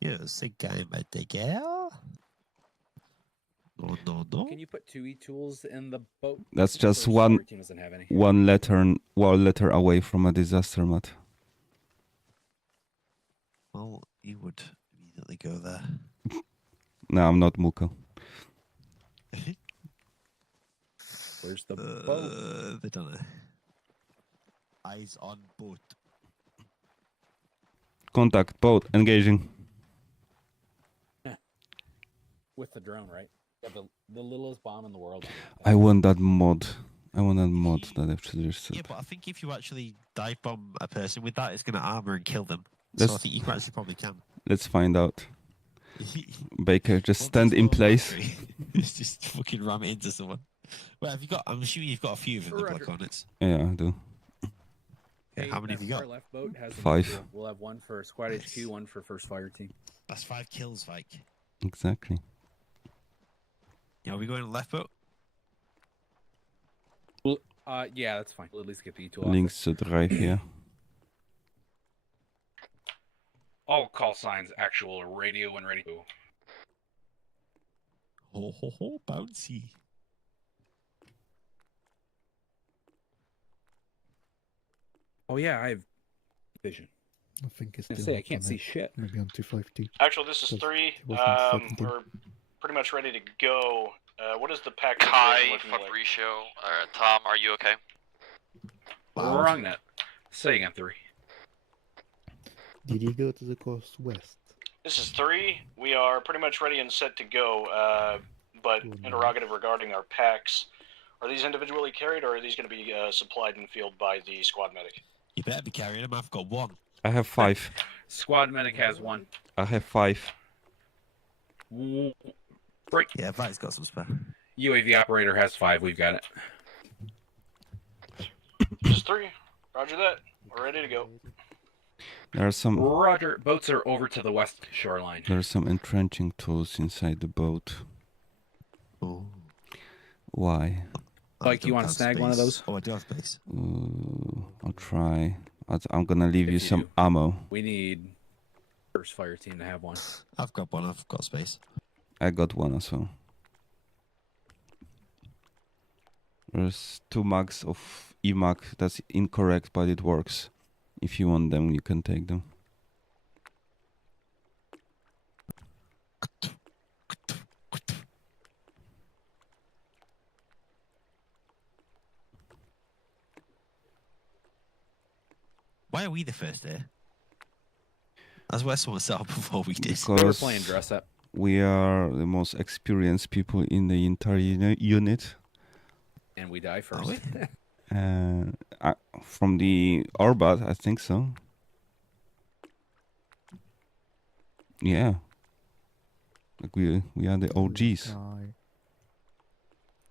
You'll see kind of digger. No, no, no. Can you put 2 tools in the boat? That's just Or one our team doesn't have any. one letter away from a disaster, Matt. Well, you would immediately go there. No, I'm not Muka. Where's the boat? They don't know. Eyes on boat. Contact boat engaging. With the drone, right? Yeah, the littlest bomb in the world. I want that mod. That actually is. Yeah, but I think if you actually dive bomb a person with that, it's going to armor and kill them. Let's- So I think you actually probably can. Let's find out. Baker, just stand in place. It's just fucking ram it into someone. Well, have you got? I'm assuming you've got a few of them, the Black Hornets. Yeah, I do. Yeah, how many have you got? Our left boat has 5. We'll have 1 for squad HQ, 1 for first fire team. That's 5 kills, Vike. Exactly. Yeah, are we going left boat? Well, yeah, that's fine. We'll at least get the E2 off. Links to drive here. All call signs actual radio when ready. Ho ho ho, bouncy. Oh yeah, I have vision. I think it's I still say I up can't on see it. shit. Maybe on 250. Actual, this is Because 3. it wasn't 17. We're pretty much ready to go. What is the pack Kai, situation looking like? Fabricio, Tom, are you okay? Wrong net. Say again, 3. Did he go to the coast west? This is 3. We are pretty much ready and set to go. But interrogative regarding our packs. Are these individually carried, or are these going to be supplied in field by the squad medic? You better be carrying them. I've got 1. I have 5. Squad medic has 1. I have 5. Break. Yeah, Vike's got some spare. UAV operator has 5. We've got it. This is 3. Roger that. We're ready to go. There are some. Roger. Boats are over to the west shoreline. There are some entrenching tools inside the boat. Oh. Why? Like, you want to snag one of those? Oh, I do have space. I'll try. I'm gonna leave you If some do. ammo. We need first fire team to have one. I've got one. I've got space. I got one as well. There's 2 mags of EMAG. That's incorrect, but it works. If you want them, you can take them. Why are we the first there? That's where someone set up before we did. We were playing dress up. We are the most experienced people in the entire unit. And we die first. From the Orbat, I think so. Yeah. Like we are the OGs.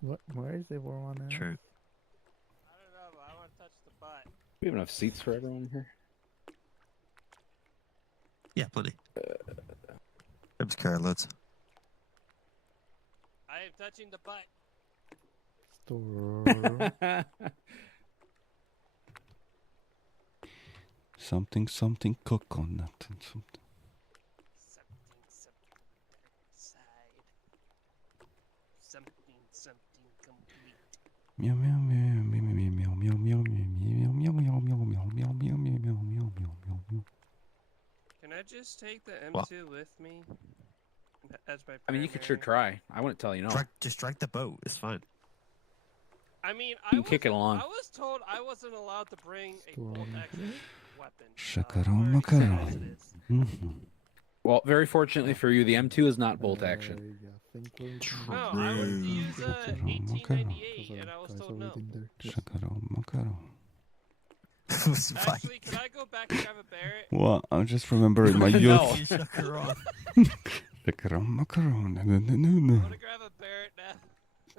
What? Where is everyone else? True. We have enough seats for everyone here. Yeah, plenty. Let's carry loads. I am touching the butt. Store. Something coconut and something. Something complete. Meow meow meow meow meow meow meow meow meow meow meow meow meow meow meow meow meow meow meow. Can I just take the M2 What? with me? As my I mean, you could sure try. I wouldn't tell you no. Just drag the boat. It's fine. I mean, You can kick it along. I was told I wasn't allowed to bring a bolt-action weapon. Chacaron macaron. Well, very fortunately for you, the M2 is not bolt action. No, I was to use a 1898, and I was told no. Chacaron macaron. Actually, can I go back and grab a Barrett? What? I just remember my No. youth. Chacaron macaron. I want to grab a Barrett now.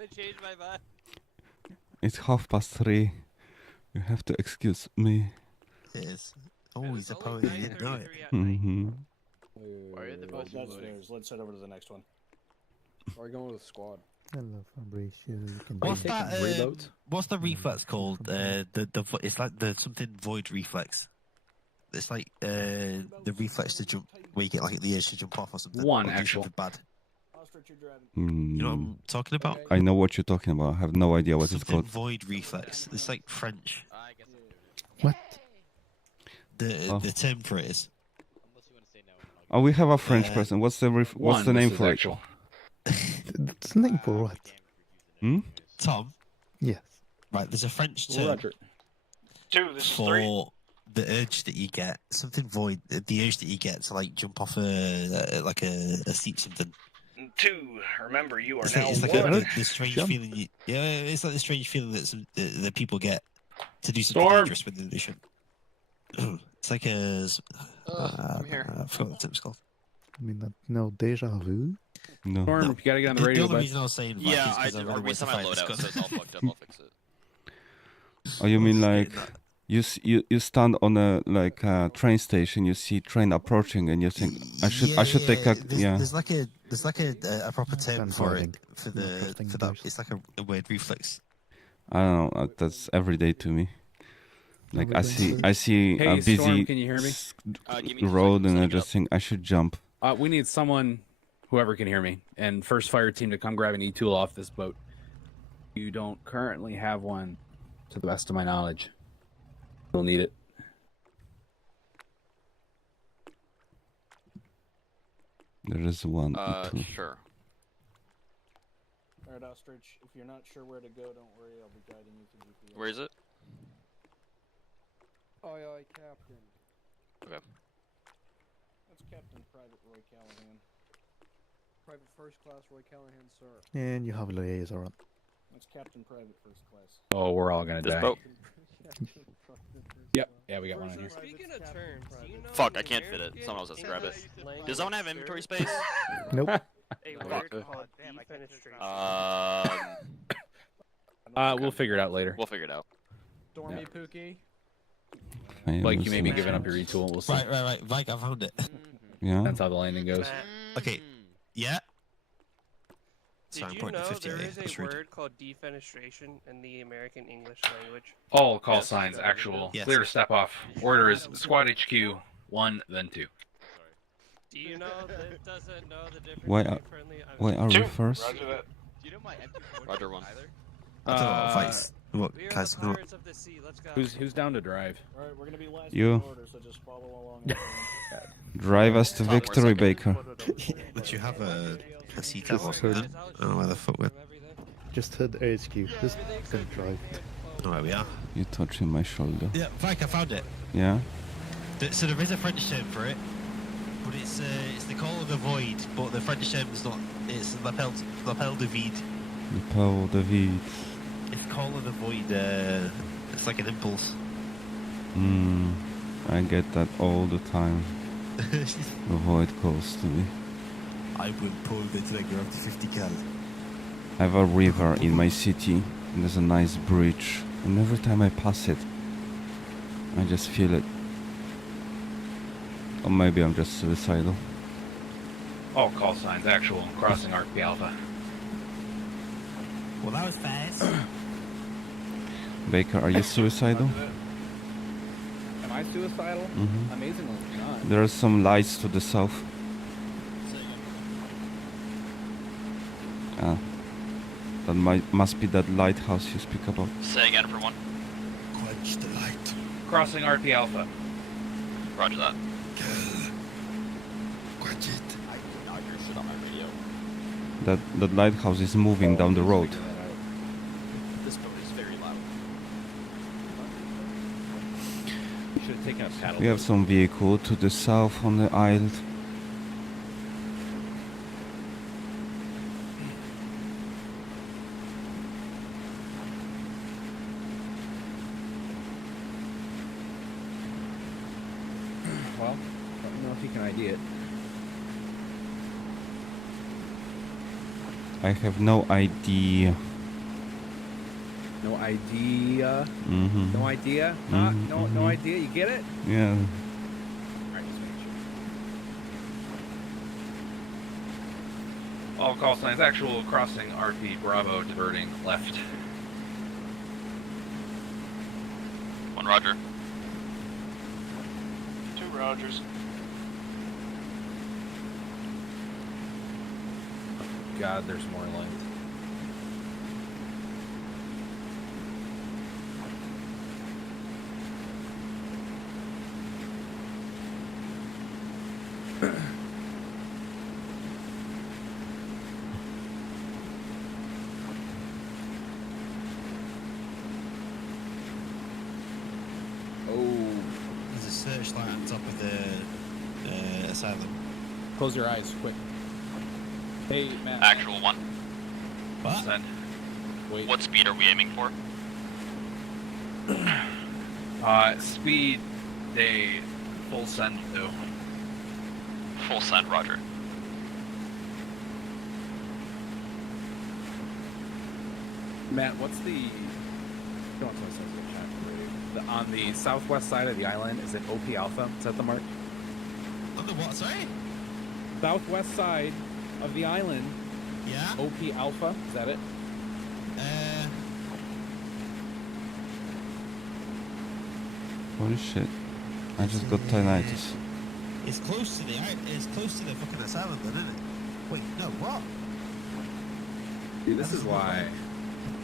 I changed my mind. It's 3:30. You have to excuse me. It is. Oh, he's a poet. He didn't know it. Mm-hmm. Where are the boats That's loading? theirs. Let's head over to the next one. Are we going with a squad? Hello, Fabricio. You can What's take that? three boats. What's the reflex called? It's like the something void reflex. It's like the reflex to jump where you get like the urge to jump off or something. One or do actual. something bad. Mm, You know what I'm talking about? I know what you're talking about. I have no idea what it's Something called. void reflex. It's like French. What? The term for it is. Oh, we have a French person. What's the what's the name for it? That's the name for what? Hmm? Tom. Yes. Right. There's a French term Roger. 2, this is 3. for the urge that you get. Something void. The urge that you get to like jump off a seat something. 2, remember you are It's now like, it's like 1. the strange Jump. feeling. It's like the strange feeling that people get to do something Storm. dangerous when they shouldn't. It's like a. I'm here. I forgot what it's called. I mean, no deja vu. No. Storm, No. you gotta get on the The radio, only bud. reason I was saying that Yeah, is I 'cause did. really Or want to my fight loadout, this so it's all fucked up. I'll fix it. Oh, you mean like you stand on a train station, you see train approaching, and you think I should take a There's like a proper term for it Sounds interesting for that. English. It's like a weird reflex. I don't know. That's every day to me. Like I Everyday see Hey, a busy Storm, can you hear me? Give me 2 road, seconds, and I setting it just think I should jump. We need someone, whoever can hear me, and first fire team to come grab an E-tool off this boat. You don't currently have one, to the best of my knowledge. You'll need it. There is one. two. Sure. Alright, Ostrich, if you're not sure where to go, don't worry, I'll be guiding you through GPS. Where is it? Aye, aye, Captain. Okay. That's Captain Private Roy Callahan. Private First Class Roy Callahan, sir. And you have liaison. That's Captain Private First Class. Oh, we're all gonna This die. boat? Yep. Yeah, we got one on here. Speaking of terms, do you know Fuck, the I can't fit it. American Someone else has to grab it. language Does someone have inventory space? Nope. A Fuck. word called defenestration. We'll figure it out later. We'll figure it out. Stormy Pookie. Like you may be giving up your retool. We'll see. Right. Vike, I found it. Yeah. That's how the landing goes. Okay. Yeah. Did Sorry, I'm you pointing know at 50. there Yeah, is let's a read. word called defenestration in the American English language? All call Yes. signs actual. Yes. Clear to step off. Order is Squad HQ 1, then 2. Do you know that doesn't know the difference Why between are, friendly? why are we first? Roger that. Do you know my M2 Roger 1. I don't know what Vike's. What We are guys? the pirates of the sea. Let's go. Who's down to drive? All right, we're gonna be last You. in order, so just follow along. Drive us to Tom, we're victory, second. Baker. Don't you have a CTAB or Just something? heard, I don't know where the fuck we're. just heard HQ. Just don't drive. Oh, there we are. You touching my shoulder. Yeah, Vike, I found it. Yeah? So there is a French term for it, but it's the Call of the Void, but the French term is not. It's L'appel de Vide. Le Pau David. It's Call of the Void. It's like an impulse. I get that all the time. The void calls to me. I will pull the trigger up to 50 cal. I have a river in my city, and there's a nice bridge, and every time I pass it, I just feel it. Or maybe I'm just suicidal. All call signs actual. Crossing RP Alpha. Well, that was fast. Baker, are you suicidal? Am I suicidal? Mhm. Amazingly not. There are some lights to the south. Ah. That must be that lighthouse you speak about. Say again for 1. Quench the light. Crossing RP Alpha. Roger that. Quench it. I did not hear shit on my radio. That lighthouse is moving down the road. This boat is very loud. You should have taken a paddle. We have some vehicle to the south on the island. Well, let me know if you can ID it. I have no idea. No idea. Mm-hmm. No idea. Huh? Mhm, No mhm. idea. You get it? Yeah. Alright, just making sure. All call signs actual. Crossing RP Bravo. Diverting left. 1 Roger. 2 Rogers. God, there's more lines. Oh, There's a searchlight on top of the asylum. close your eyes, quick. Hey, Matt. Actual 1. What? Send. Wait. What speed are we aiming for? Speed. They full send though. Full send, Roger. Matt, what's the? Don't tell us on the southwest side of the island, is it OP Alpha? Is that the mark? On the what? Sorry. Southwest side of the island. Yeah. OP Alpha. Is that it? Holy shit. I just got tinnitus. It's close to the fucking asylum, then, isn't it? Wait, no, what? Dude, this is why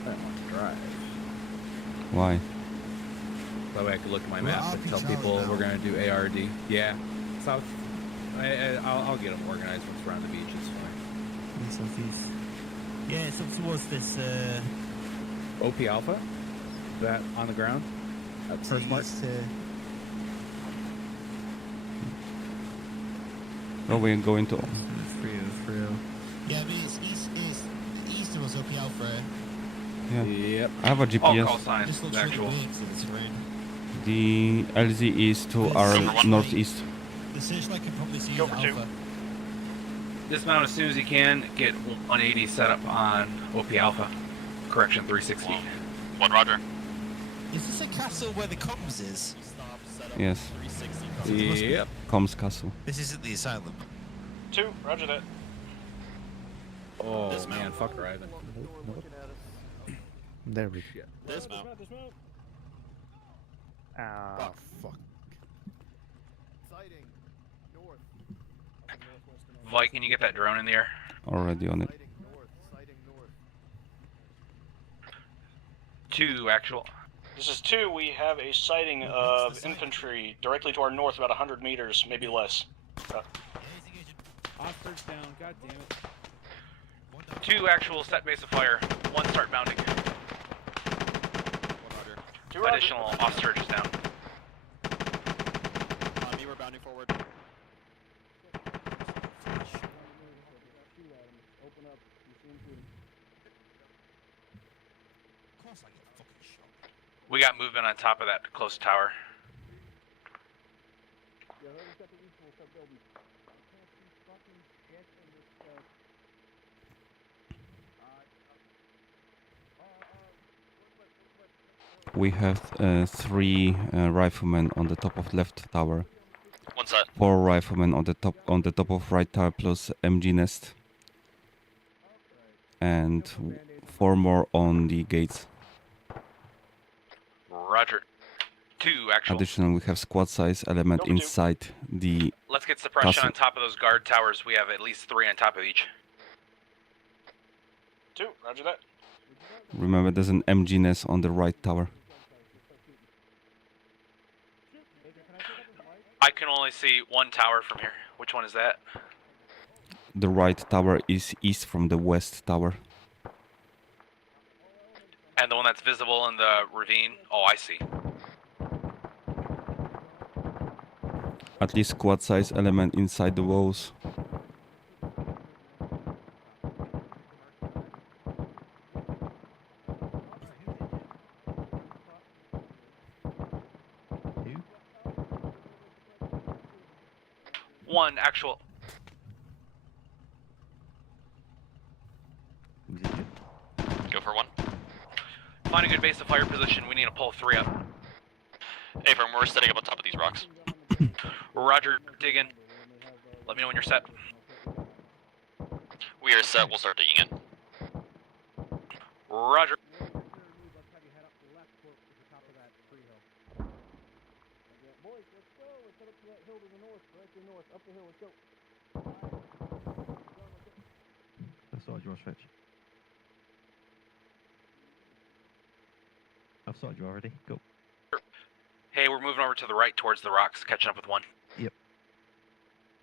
I don't want to drive. Why? That way I could look at my We're map and RP tell Charlie people now. we're gonna do ARD. Yeah, south. I'll get them organized once we're on the beach. It's fine. Southeast. Yeah, it's up towards this. OP Alpha. That on the ground. At first mark. Oh, we're going to. Yeah, I mean, it's east of us, OP Alpha. Yeah. Yep. I have a All call GPS. signs Just looks really actual. weird to the terrain. The LZ is to our northeast. The searchlight can probably see Go the for 2. Alpha. Dismount as soon as you can. Get 180 set up on OP Alpha. Correction 360. 1 Roger. Is this a castle where the comms is? Yes. 360. Yep. Comms castle. This isn't the asylum. 2, roger that. Oh man, fuck driving. There we go. Dismount. Ah, fuck. Sighting north. Vike, can you get that drone in the air? Already on it. Sighting north. 2, actual. This is 2. We have a sighting of infantry directly to our north, about 100 meters, maybe less. Ostrich down. God damn it. 2, actual, set base of fire. 1, start mounting. 2, roger. Additional ostrich is down. Me, we're bounding forward. We got movement on top of that close tower. We have 3 riflemen on the top of left tower. 1 set. 4 riflemen on the top of right tower plus MG nest. And 4 more on the gates. Roger. 2, actual. Additionally, we have squad size element inside the Let's get suppression castle. on top of those guard towers. We have at least 3 on top of each. 2, roger that. Remember, there's an MG nest on the right tower. I can only see 1 tower from here. Which one is that? The right tower is east from the west tower. And the one that's visible in the ravine? Oh, I see. At least squad size element inside the walls. One, actual. Go for 1. Find a good base of fire position. We need to pull 3 up. Affirm, we're setting up on top of these rocks. Roger, dig in. Let me know when you're set. We are set, we'll start digging in. Roger. I've started your stretch. I've started you already. Go. Hey, we're moving over to the right towards the rocks, catching up with 1. Yep.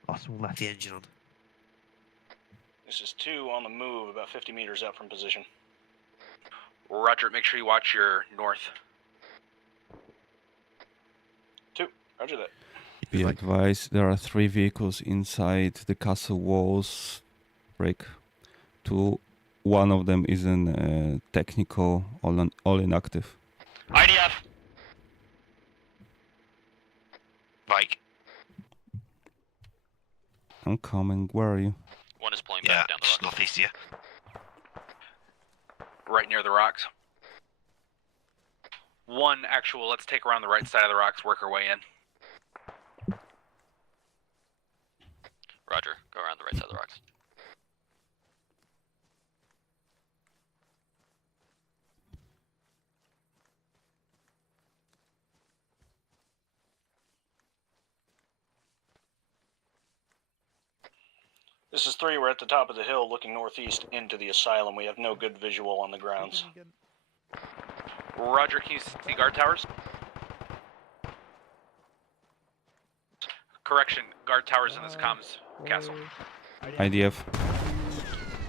Awesome, left the engine on. This is 2 on the move, about 50 meters out from position. Roger, make sure you watch your north. 2, roger that. Be advised, there are 3 vehicles inside the castle walls. Break. 2. One of them is in technical, all inactive. IDF! Vike. I'm coming. Where are you? 1 is pulling back down the rocks. Northeast, yeah. Right near the rocks. 1, actual, let's take around the right side of the rocks, work our way in. Roger, go around the right side of the rocks. This is 3, we're at the top of the hill looking northeast into the asylum. We have no good visual on the grounds. Roger, can you see guard towers? Correction, guard towers in this comms castle. IDF.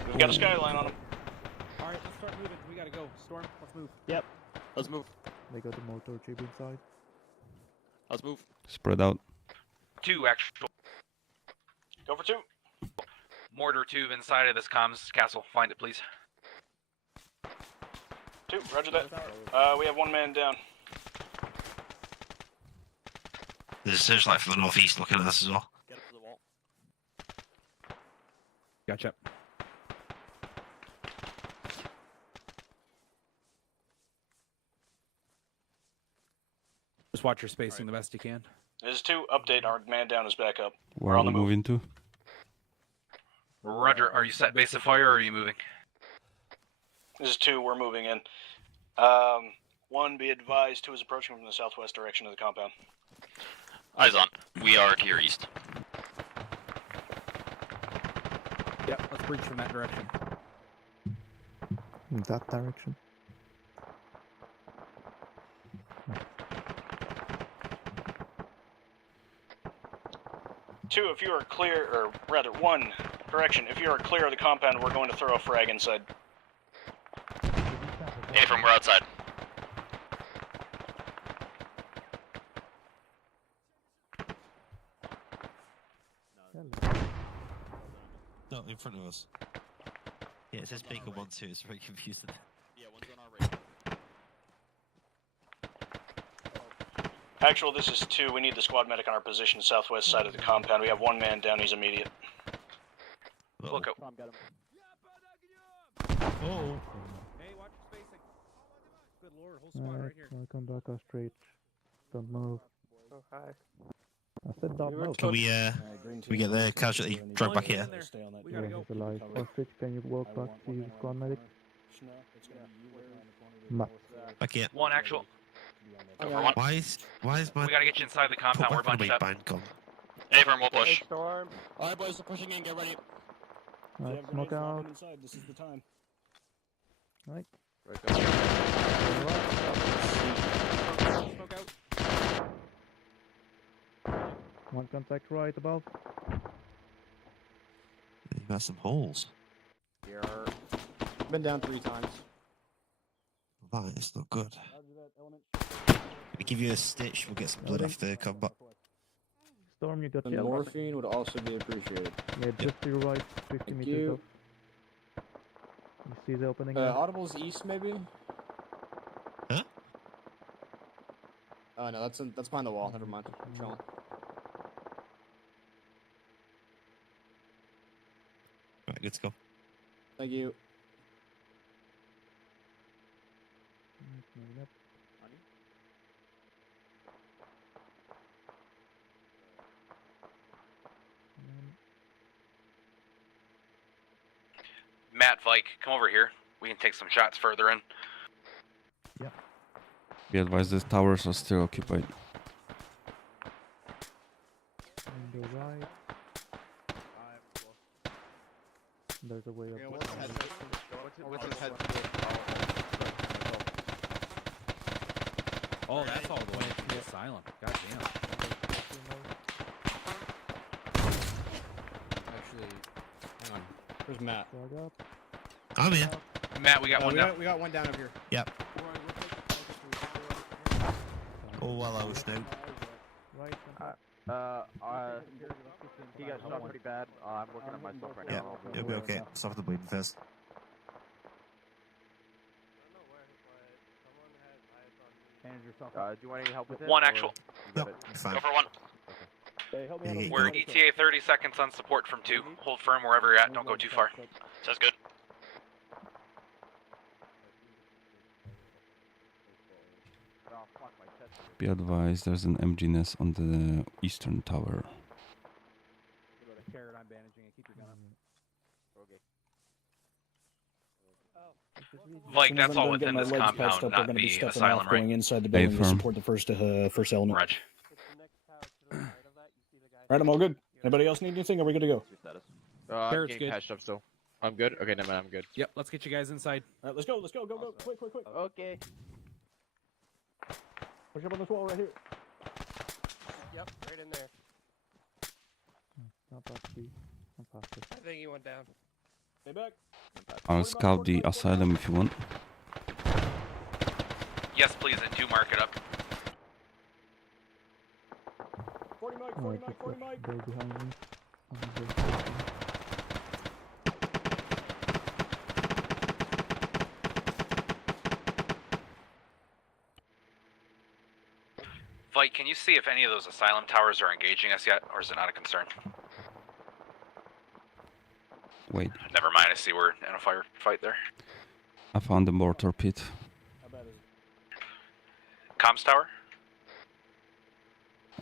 We've got a skyline on them. Alright, let's start moving. We gotta go. Storm, let's move. Yep. Let's move. They got the motor chip inside. Let's move. Spread out. 2, actual. Go for 2. Mortar tube inside of this comms castle. Find it, please. 2, roger that. We have 1 man down. There's a searchlight from the northeast looking at us as well. Get up to the wall. Gotcha. Just watch your spacing the best you can. This is 2. Update. Our man down is back up. Where We're are on we the move. moving to? Roger, are you set base of fire or are you moving? This is 2. We're moving in. 1, be advised, 2 is approaching from the southwest direction of the compound. Eyes on. We are to your east. Yep, let's breach from that direction. In that direction. Two, if you are clear, or rather, 1, correction, if you are clear of the compound, we're going to throw a frag inside. Hey, from we're outside. No, in front of us. Yeah, it says Baker 1-2, it's very confusing. Yeah, one's on our right. Actual, this is 2. We need the squad medic on our position, southwest side of the compound. We have 1 man down, he's immediate. Look up. Oh. Hey, watch your spacing. Good lord, whole squad right here. Welcome back on straight. Don't move. Oh, hi. I said don't move. Can we get the casualty dragged back here? We gotta go. He's alive. Ostrich, can you walk back to the squad medic? Matt. Back here. 1 actual. Go for 1. Why is my We gotta get you inside the compound. We're bunched up. bind gone? Hey, from we'll push. Storm. Alright, boys, we're pushing in. Get ready. Right, smoke out. Inside. This is the time. Right. Smoke out. One contact right above. You got some holes. Here. Been down 3 times. That is not good. Gonna give you a stitch, we'll get some blood off the combat. Storm, you got The yellow. morphine would also be appreciated. Yeah, just to your right, 50 Thank meters you. off. You see the opening there? Audible's east, maybe? Huh? Oh, no, that's behind the wall. Never mind. I'm chilling. Right, good to go. Thank you. Yep. Matt, Vike, come over here. We can take some shots further in. Be advised, the towers are still occupied. On the right. There's a way up. Oh, that's all the way to the asylum. God damn. Actually, hang on. Where's Matt? I'm here. Matt, we got one down. We got one down over here. Yep. Oh, well, I was now. He got shot pretty bad. I'm working on myself right Yeah, now. it'll be okay. Stop the bleeding first. Do you want any help with it? 1 or actual. you got No, it? fine. Go for 1. We're ETA 30 seconds on support from 2. Hold firm wherever you're at. Don't go too far. Sounds good. Oh, fuck, my chest hurts. Be advised, there's an emptiness on the eastern tower. Carrot, I'm bandaging it. Keep your gun up. Like, that's all Getting within my this legs patched compound, up, we're not going to be the stepping asylum, off, going right? inside the A building to firm. support the first element. Reg. Right, I'm all good. Anybody else need anything? Are we good to go? I'm Carrot's getting good. patched up still. I'm good? Okay, never mind, I'm good. Yep, let's get you guys inside. All right, let's go, go, quick. Okay. Push up on this wall right here. Yep, right in there. Not past 3. Not past it. I think he went down. Stay back. I'll scout the asylum if you want. Yes, please, and do mark it up. 40 mic, Alright, 40 mic. go behind me. Vike, can you see if any of those asylum towers are engaging us yet, or is it not a concern? Wait, Never mind, I see we're in a firefight there. I found the mortar pit. How bad is it? Comms tower?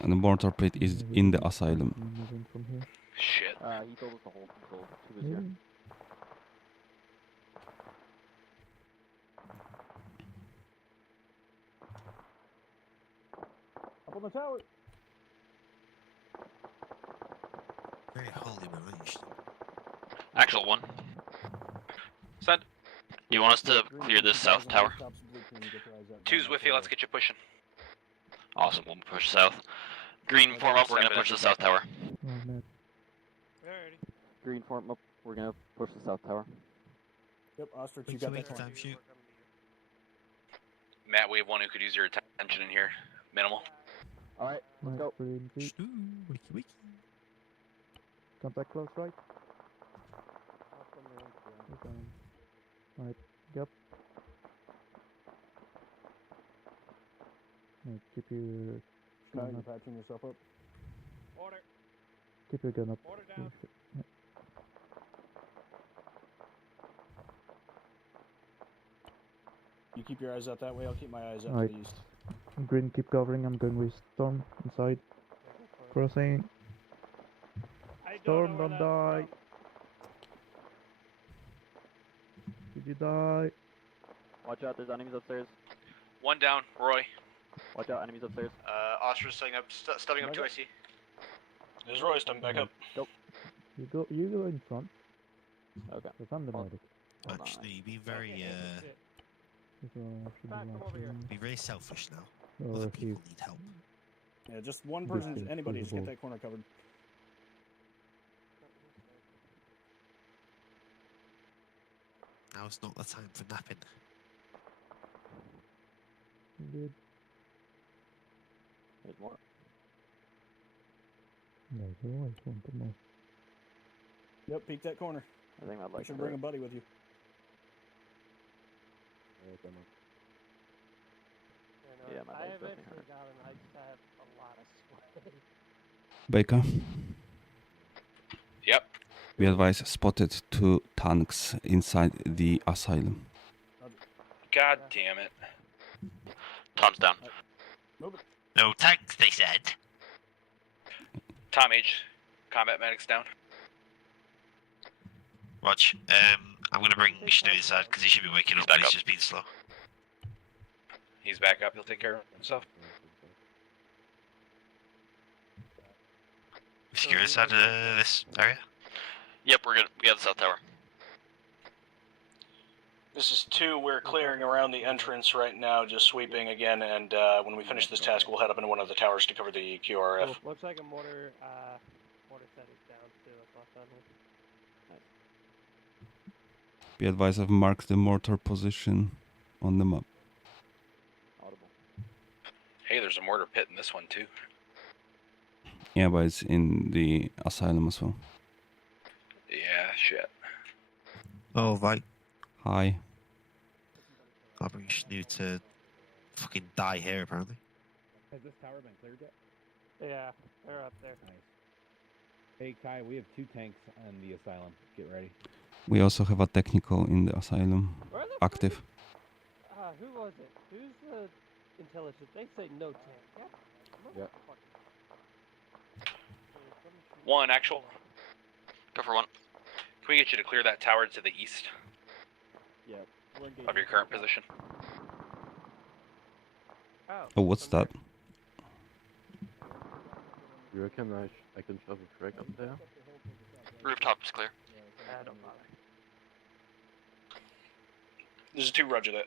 And the mortar pit is in the asylum. Moving from here. Shit. He told us to hold until he was here. Really? Up on the tower. Very holy man, aren't you? Actual one. Send. You want us to clear this south tower? Two's with you. Let's get you pushing. Awesome. We'll push south. Green, form up. We're gonna push the south tower. Green, form up. We're gonna push the south tower. Yep, Ostrich, you got that corner. Matt, we have one who could use your attention in here. Minimal. Alright, let's go. Wiki wiki. Contact close, right? Okay. Right, yep. Right, keep your gun You're up. patching yourself up. Order. Keep your gun up. Order down. Yeah. You keep your eyes out that way. I'll keep my eyes out Right. to the east. Green, keep covering. I'm going with Storm inside. Crossing. Storm, don't die. Did you die? Watch out, there's enemies upstairs. One down. Roy. Watch out, enemies upstairs. Ostrich stepping up to IC. There's Roy stepping back up. Nope. You go in front. Okay. Because I'm the medic. Actually, you've been very be very selfish now. Oh, Other if people you- need help. Yeah, just one This person, is anybody, just get visible. that corner covered. Now's not the time for napping. Good. There's more. There's always one to more. Yep, peek that corner. I think I'd You like should to bring a buddy with you. Yeah, my I leg's eventually definitely hurt. got him. I just have a lot of sweat. Baker, Yep. we advise spotted 2 tanks inside the asylum. God damn it. Tom's down. Move it. No tanks, they said. Tom H. Combat medics down. Watch. I'm gonna bring Shnu inside because he should be waking up, but he's just being slow. He's back up. He'll take care of himself. Secure inside this area. Yep, we're good. We got the south tower. This is 2. We're clearing around the entrance right now, just sweeping again, and when we finish this task, we'll head up into one of the towers to cover the QRF. Cool. Looks like a mortar set is down too. That's left on Be advised I've marked the mortar position on the map. Audible. Hey, there's a mortar pit in this one too. Yeah, but it's in the asylum as well. Yeah, shit. Oh, right. Hi. I'll bring Shnu to fucking die here, apparently. Has this tower been cleared yet? Yeah, they're up there. Nice. Hey Kai, we have 2 tanks on the asylum. Get ready. We also have a technical in the asylum. Where the Active. Who was it? Who's the intelligence? They say no tank. Yeah. Yep. One actual. Go for one. Can we get you to clear that tower to the east Yeah. of your current position? Oh, what's that? You reckon I can shove a frag up there? Rooftop's clear. Don't bother. There's a 2, roger that.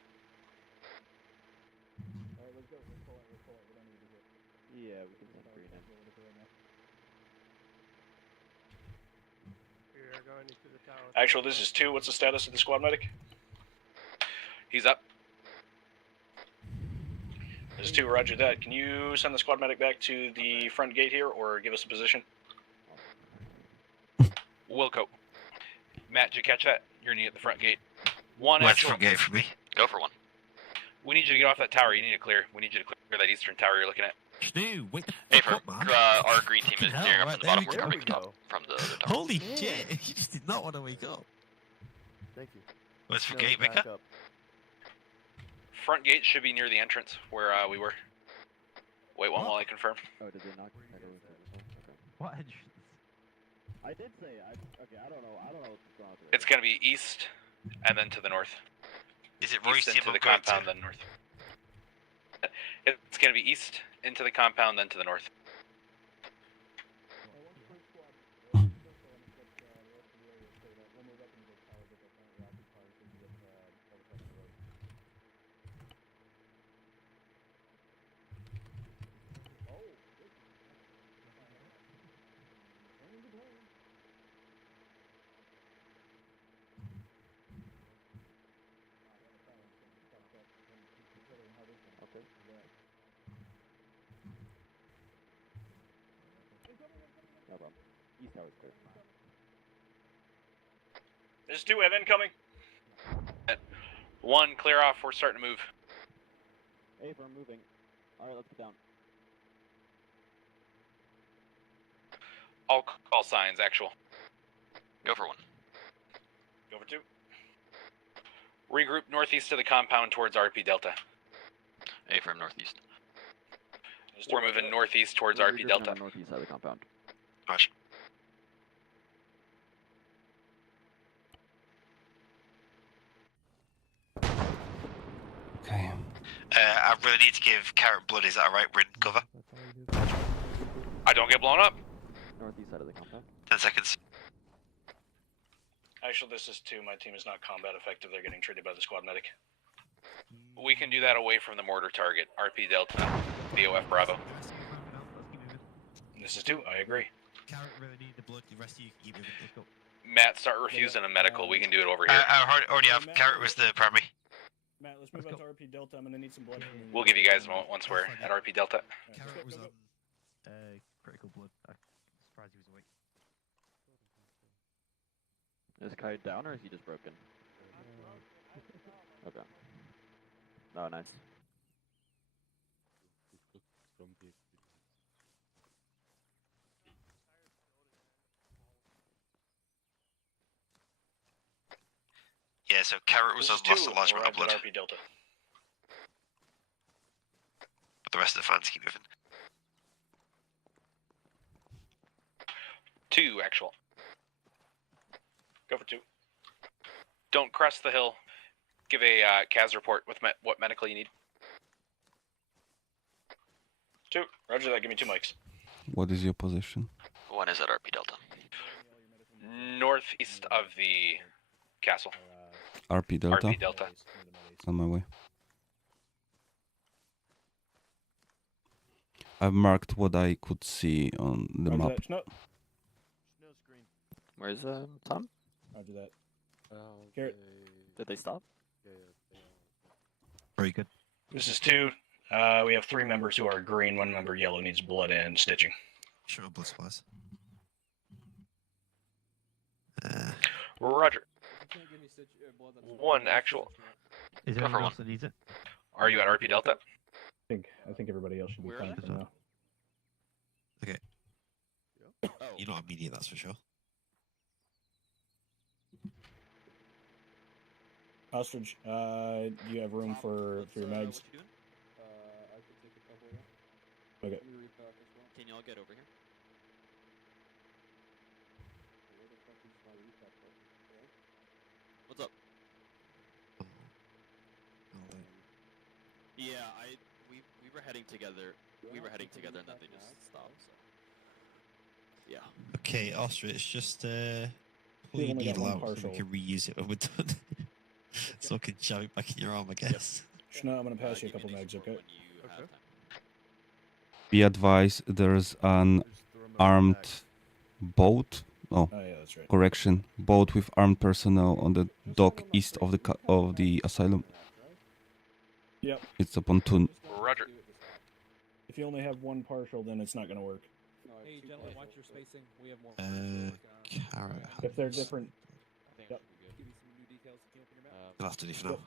Yeah, we can send Green in. We are going into the tower. Actual, this is 2. What's the status of the squad medic? He's up. There's 2, roger that. Can you send the squad medic back to the front gate here, or give us a position? Wilco. Matt, did you catch that? You're gonna need at the front gate. One Let's actual. forget for me. Go for one. We need you to get off that tower. You need to clear. We need you to clear that eastern tower you're looking at. Shnu, wait the Hey, fuck for up, man. our green team is Fucking clearing hell, up from the right, bottom. there We're we coming go. up from the other tower. Holy shit, you just did not want to wake up. Thank you. Let's No, forget, back Baker. up. Front gate should be near the entrance where we were. Wait one while definitely confirm. Oh, did they not? Okay. What? I did say okay. I don't know what's wrong with it. It's gonna be east, and then to the north. Is it East into the compound, then north. It's gonna be east into the compound, then to the north. Okay. No problem. East tower is clear. There's 2 have incoming. 1, clear off. We're starting to move. Hey, we're moving. All right, let's get down. All call signs, actual. Go for 1. Go for 2. Regroup northeast of the compound towards RP Delta. A from northeast. We're moving northeast towards RP Delta. Northeast side of the compound. Gosh. Okay. I really need to give Carrot blood. Is that alright? We're in cover. I don't get blown up. Northeast side of the compound. 10 seconds. Actually, this is 2. My team is not combat effective. They're getting treated by the squad medic. We can do that away from the mortar target. RP Delta, BOF Bravo. This is 2. I agree. Carrot really need the blood. The rest of you can keep moving. Let's go. Matt, start refusing a medical. We can do it over here. I already have. Carrot was the primary. Matt, let's move on to RP Delta. I'm gonna need some blood. We'll give you guys a moment once we're at RP Delta. Carrot was on critical blood. I'm surprised he was awake. Is Kai down or is he just broken? Okay. Oh, nice. Yeah, so Carrot was on lost a large amount of blood. RP Delta. But the rest of the fans keep moving. 2, actual. Go for 2. Don't crest the hill. Give a CAS report with what medical you need. 2. Roger that. Give me 2 mics. What is your position? 1 is at RP Delta. Northeast of the castle. RP Delta? RP Delta. On my way. I've marked what I could see on the map. Where's Tom? Roger that. Garrett. Did they stop? Very good. This is 2. We have 3 members who are green. 1 member yellow needs blood and stitching. Sure, blood supplies. Roger. 1, actual. Is there anyone else that needs it? Are you at RP Delta? I think everybody else should be fine for now. Okay. You're not immediate, that's for sure. Ostrich, do you have room for your mags? I could take a couple, yeah. Okay. Let me repack as well. Can y'all get over here? Where the fuck is my repack button? Yeah? What's up? Yeah, we were heading together. We were heading together, and then they just stopped. So. Yeah. Okay, Ostrich, just pull We your only got needle one out so partial. we can reuse it when we're done. So I can shove it back in your arm, I guess. No, I'm gonna pass you a couple mags, okay? Be advised, there's an armed boat. Oh, yeah, that's right. correction. Boat with armed personnel on the dock east of the asylum. Yep. It's a pontoon. Roger. If you only have one partial, then it's not gonna work. Hey, gentlemen, watch your spacing. We have more. Carrot. If they're different. Yep. Give you some new details to keep up in your map. You'll have to do for now.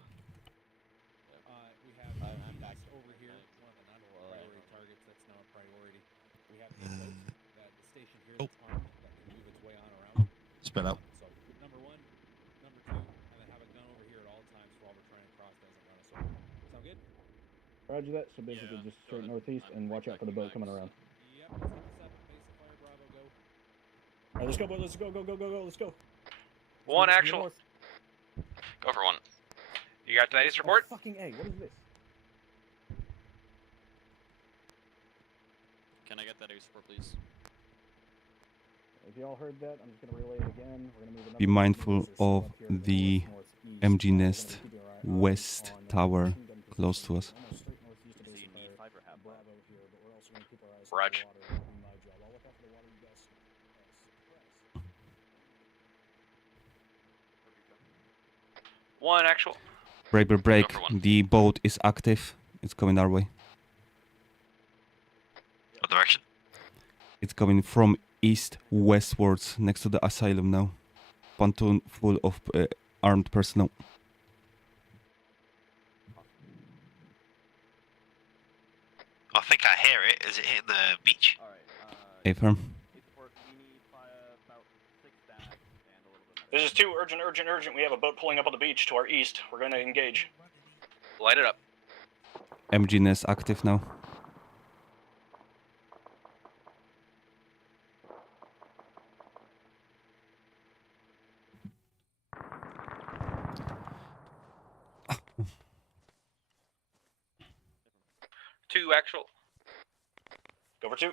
We have back over here, one of the non-priority targets that's now a priority. We have a boat that the station here that's armed that can move its way on around. Spread out. So number 1, number 2, and then have a gun over here at all times while we're trying to cross doesn't run us over. Sound good? Roger that. So basically, just straight northeast and watch out for the boat coming around. Yep. Let's get this up. Base of fire. Bravo. Go. All right, let's go, boys. Let's go, go, go, go, go. Let's go. One Let's go actual. north. Go for one. You got today's report? Oh, fucking A. What is this? Can I get that ace report, please? If y'all heard that, I'm just gonna relay it again. We're gonna move another Be mindful of the MG Nest West Tower close to us. Roger. One actual. Break, break, break. The boat is active. It's coming our way. What direction? It's coming from east westwards next to the asylum now. Pontoon full of armed personnel. I think I hear it. Is it hitting the beach? A-firm. This is 2, urgent, urgent, urgent. We have a boat pulling up on the beach to our east. We're going to engage. Light it up. MG Nest active now. Two actual. Go for 2.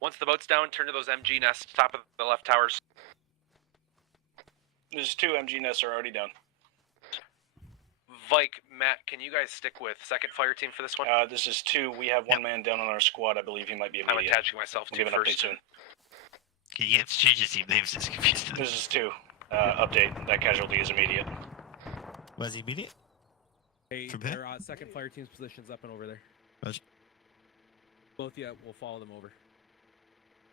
Once the boat's down, turn to those MG nests, top of the left towers. There's 2 MG nests are already down. Vike, Matt, can you guys stick with second fire team for this one? This is 2. We have one man down on our squad. I believe he might be immediate. I'm attaching myself We'll to give an update first. soon. Can you get change your team names? It's confusing. This is 2. Update. That casualty is immediate. Where's the immediate? Hey, From here? their second fire team's position's up and over there. Roger. Both of you will follow them over.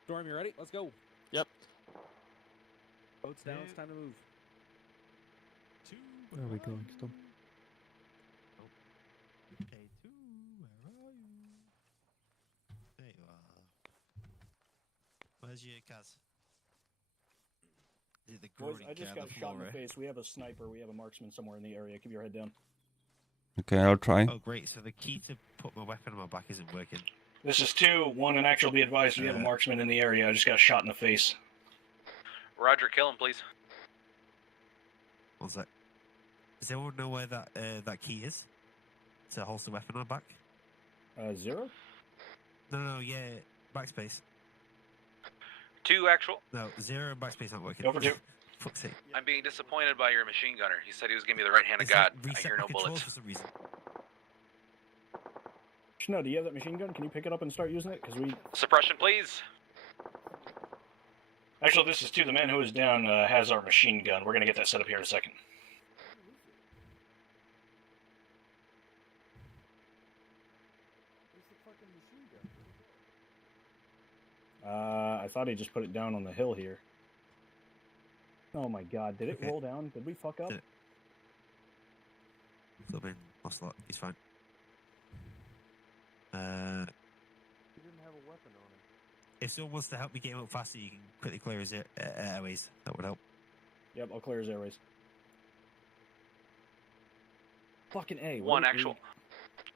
Storm, you ready? Let's go. Yep. Boat's down. It's time to move. Where are we going, Storm? K2, where are you? There you are. Where's your Kaz? Is it the Boys, groaning I just guy on got the shot in floor, the face. We have a sniper. We have a marksman somewhere in the area. Keep your head down. Okay, I'll try. Oh, great. So the key to put my weapon on my back isn't working. This is 2. 1 and actual be advised. We have a marksman in the area. I just got shot in the face. Roger, kill him, please. What's that? Does anyone know where that that key is? To holster weapon on back? 0? No, yeah. Backspace. 2 actual. No, 0 and backspace aren't working. Over 2. Fuck's sake. I'm being disappointed by your machine gunner. He said he was giving me the right hand of It's God. like I reset hear my no controls bullets. for some reason. No, do you have that machine gun? Can you pick it up and start using it? Because we... Suppression, please. Actually, this is 2. The man who is down has our machine gun. We're going to get that set up here in a second. I thought he just put it down on the hill here. Oh my god, did it roll down? Did we fuck up? Flipping Ocelot, he's fine. He didn't have a weapon on him. If someone wants to help me get him up faster, you can quickly clear his airways. That would help. Yep, I'll clear his airways. Fucking A. One actual.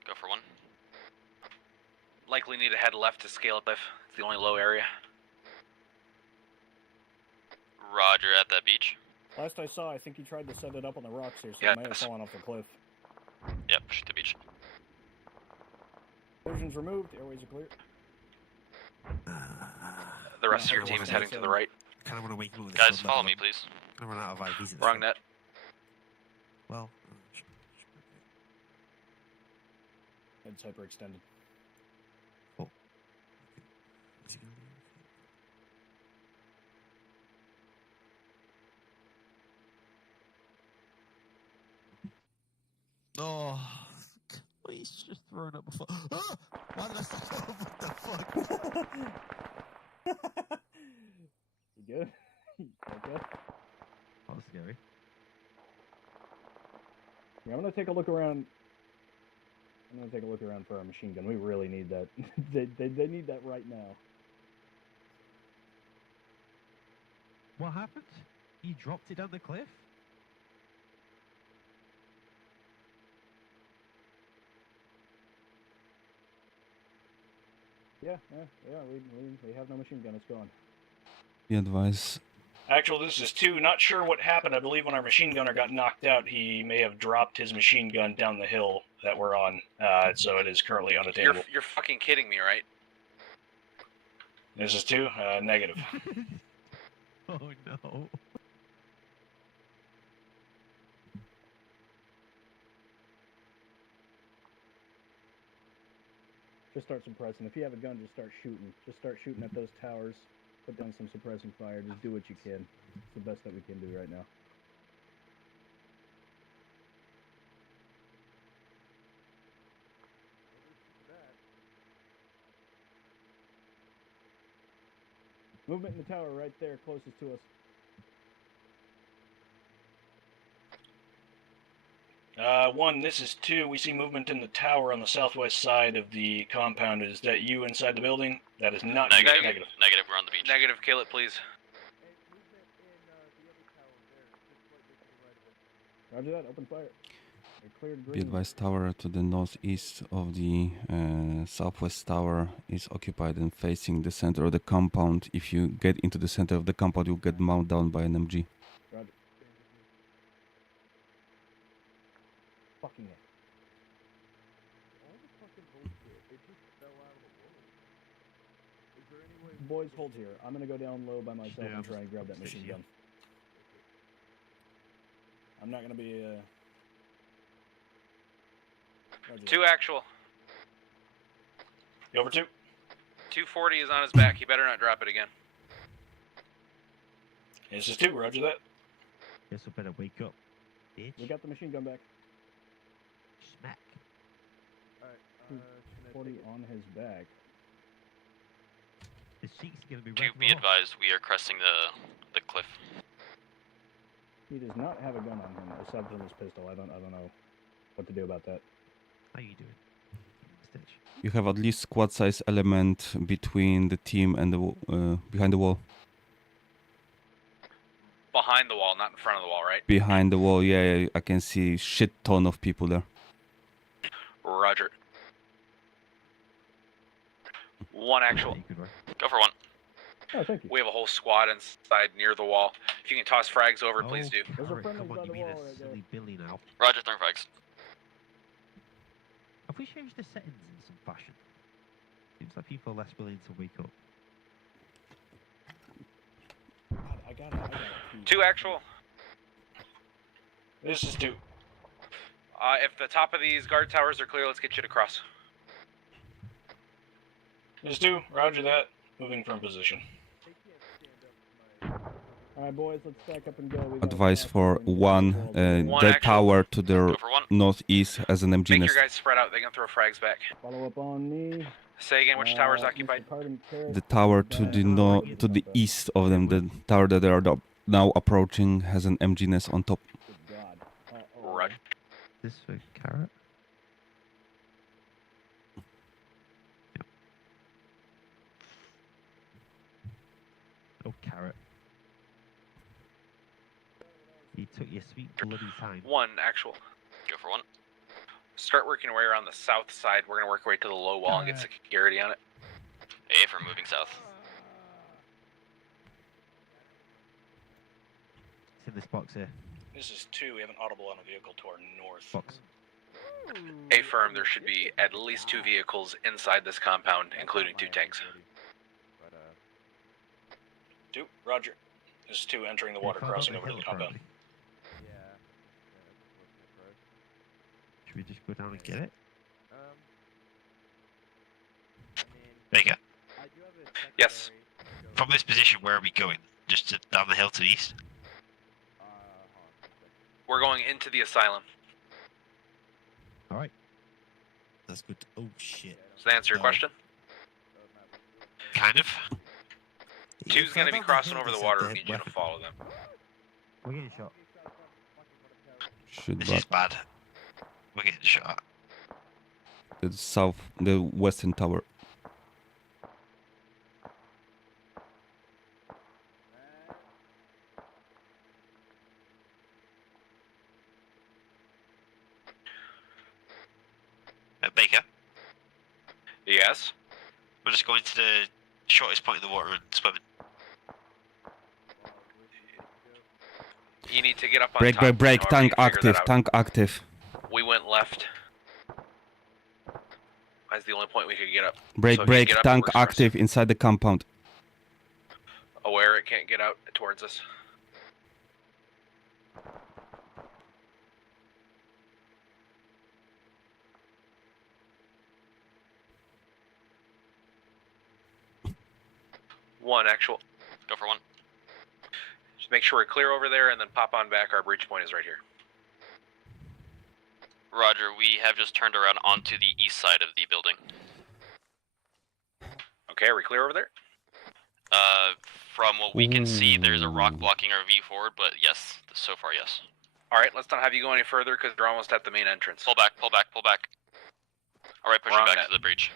Go for 1. Likely need to head left to scale cliff. It's the only low area. Roger at that beach. Last I saw, I think he tried to set it up on the rocks here, so Yeah, it might have fallen off the cliff. Yep, push the beach. Versions removed, airways are clear. The rest of your team is heading to the right. I kind of want to wake him up with this Guys, blood follow level. me, please. I'm going to run out of IVs at this Wrong point. net. Well, Head's hyperextended. oh, he's just thrown up before. Ah! Why did I start off? What the fuck? You good? Okay. That was scary. Yeah, I'm gonna take a look around. I'm gonna take a look around for our machine gun. We really need that. they need that right now. What happened? He dropped it down the cliff? Yeah, we have no machine gun. It's gone. Be advised. Actual, this is 2. Not sure what happened. I believe when our machine gunner got knocked out, he may have dropped his machine gun down the hill that we're on. So it is currently unattainable. You're fucking kidding me, right? This is 2. Negative. Oh no. Just start suppressing. If you have a gun, just start shooting. Just start shooting at those towers. Put down some suppressing fire. Just do what you can. It's the best that we can do right now. Movement in the tower right there, closest to us. 1, this is 2. We see movement in the tower on the southwest side of the compound. Is that you inside the building? That is not Negative. you. Negative. Negative. We're on the beach. Negative. Kill it, please. Roger that. Open fire. Cleared Be green. advised, tower to the northeast of the southwest tower is occupied and facing the center of the compound. If you get into the center of the compound, you'll get mounted down by an MG. Roger. Fucking it. Boys, hold here. I'm gonna go down low by myself and try and grab that machine gun. I'm not gonna be. Roger. 2 actual. You over 2? 240 is on his back. He better not drop it again. This is 2. Roger that. Guess I better wake up, bitch. We got the machine gun back. Smack. 40 on his back. The sheik's gonna be Do right. be advised, we are cresting the cliff. He does not have a gun on him aside from his pistol. I don't know what to do about that. How you doing? Stitch. You have at least squad size element between the team and the behind the wall. Behind the wall, not in front of the wall, right? Behind the wall, yeah, I can see shit ton of people there. Roger. 1 actual. Go for 1. Oh, thank you. We have a whole squad inside near the wall. If you can toss frags over, please do. Those are Alright, friendlies come by on, the give me wall the right there. silly Billy now. Roger, throwing frags. Have we changed the settings in some fashion? Seems like people are less willing to wake up. God, I gotta pee. 2 actual. This is 2. If the top of these guard towers are clear, let's get you to cross. This is 2. Roger that. Moving from position. Alright, boys, let's stack up and go. We got Advice for 1, One the actual. tower to the Go for 1. northeast has an MG Make nest. your guys spread out. They can throw frags back. Follow up on me. Say again, which tower is Mr. occupied? Cardin Carrot. The tower to the east of them, the tower that they are now approaching, has an MG nest on top. Good God. Roger. This for carrot? Oh, carrot. You took your sweet bloody time. 1 actual. Go for 1. Start working our way around the south side. We're gonna work our way to the low wall and get security on it. A for moving south. It's in this box here. This is 2. We have an audible on a vehicle to our north. Box. Affirm, there should be at least 2 vehicles inside this compound, including 2 tanks. 2. Roger. This is 2 entering the water, crossing over to the compound. Should we just go down and get it? Baker, Yes. from this position, where are we going? Just down the hill to the east? We're going into the asylum. Alright. That's good. Oh, shit. Does that answer your question? Kind of. 2's gonna be crossing over the water. We need you to follow them. We're getting shot. Should This is bad. We're getting shot. the western tower. Baker, Yes. We're just going to the shortest point in the water and swimming. You need to get up on Break, top. break, break. however you Tank figure active. that out. Tank active. We went left. That's the only point we could get up. Break, So if you break. get up, it Tank works for us. active inside the compound. Aware it can't get out towards us. One actual. Go for one. Just make sure we're clear over there and then pop on back. Our breach point is right here. Roger, we have just turned around onto the east side of the building. Okay, are we clear over there? From what we can see, there's a rock blocking our view forward, but yes, so far, yes. Alright, let's not have you go any further because we're almost at the main entrance. Pull back, pull back, pull back. Alright, pushing Wrong back net. to the breach.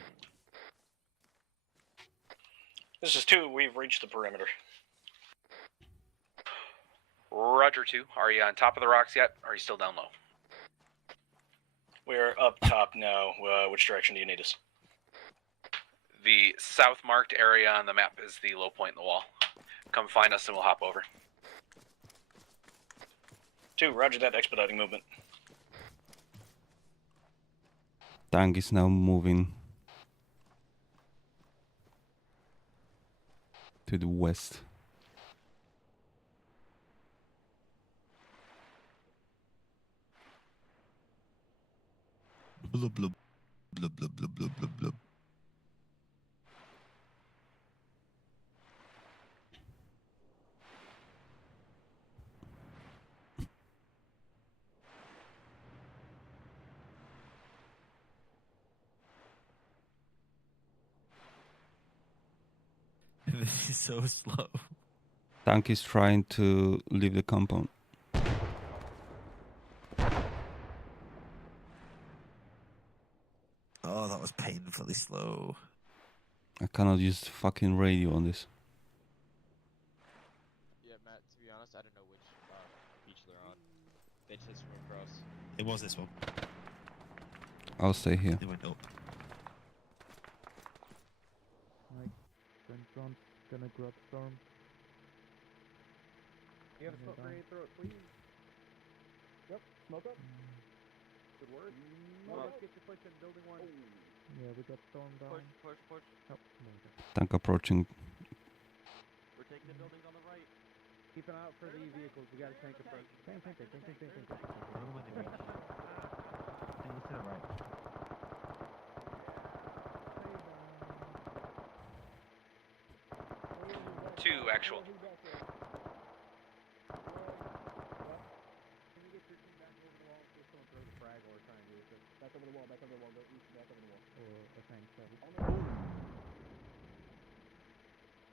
This is 2. We've reached the perimeter. Roger 2. Are you on top of the rocks yet? Or are you still down low? We're up top now. Which direction do you need us? The south marked area on the map is the low point in the wall. Come find us and we'll hop over. 2, roger that, expediting movement. Tank is now moving to the west. Blub, blub, blub, blub, blub, blub, blub, blub. This is so slow. Tank is trying to leave the compound. Oh, that was painfully slow. I cannot use fucking radio on this. Yeah, Matt, to be honest, I don't know which beach they're on. They just swim across. It was this one. I'll stay here. It went up. Mike, front, gonna grab Storm. You have a smoke grenade, throw it, please. Yep, smoke up. Good word. Let's get your push in building 1. Yeah, we got Storm down. Push. Oh, no. Tank approaching. We're taking the buildings on the right. Keep an eye out for the vehicles. We got a tank approach. Tank. Two actual. Back over the wall, go east, back over the wall. Or a tank, sorry.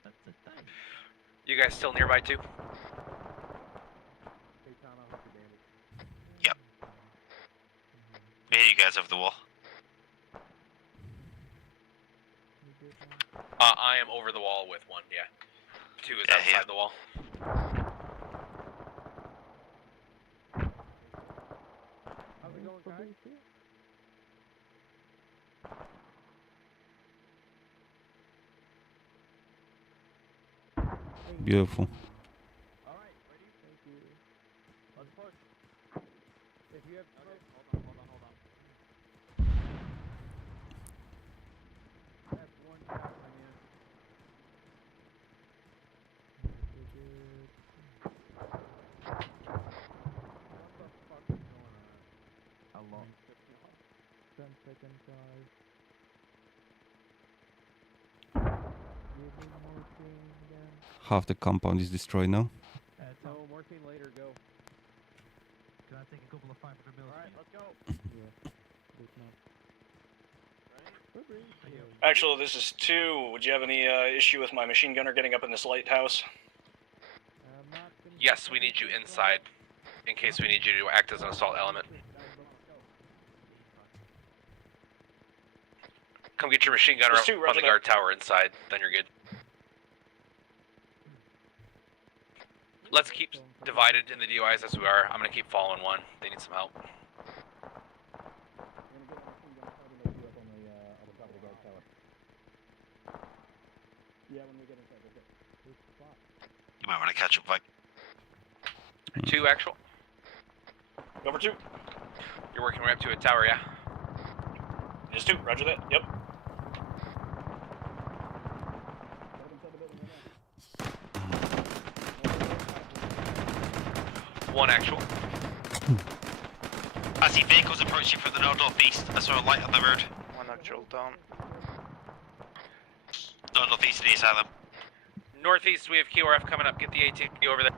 That's the thing. You guys still nearby too? Hey, Tom, I hope you're damaged. Yep. Here you guys over the wall. I am over the wall with 1, yeah. 2 is outside the wall. How's it going, guys? Beautiful. Alright, ready? Thank you. Let's push. If you have smoke, hold on. That's 1 shot, my man. What the fuck is going on? How long? 10 seconds, guys. Give me morphine again. Half the compound is destroyed now. No, morphine later, go. Can I take a couple of 500 mils? Alright, let's go. Yeah. Big map. Actually, this is 2. Would you have any issue with my machine gunner getting up in this lighthouse? Yes, we need you inside. In case we need you to act as an assault element. Come get your machine gunner There's up 2, on roger the that. guard tower inside, then you're good. Let's keep divided in the DOIs as we are. I'm gonna keep following 1. They need some help. Yeah, when we get inside, okay. You might want to catch up, Mike. 2 actual. Over 2. You're working way up to a tower, yeah? It is 2. Roger that. Yep. One actual. I see vehicles approaching from the northeast. I saw a light on the road. One actual down. Northeast of the asylum. Northeast, we have QRF coming up. Get the ATV over there.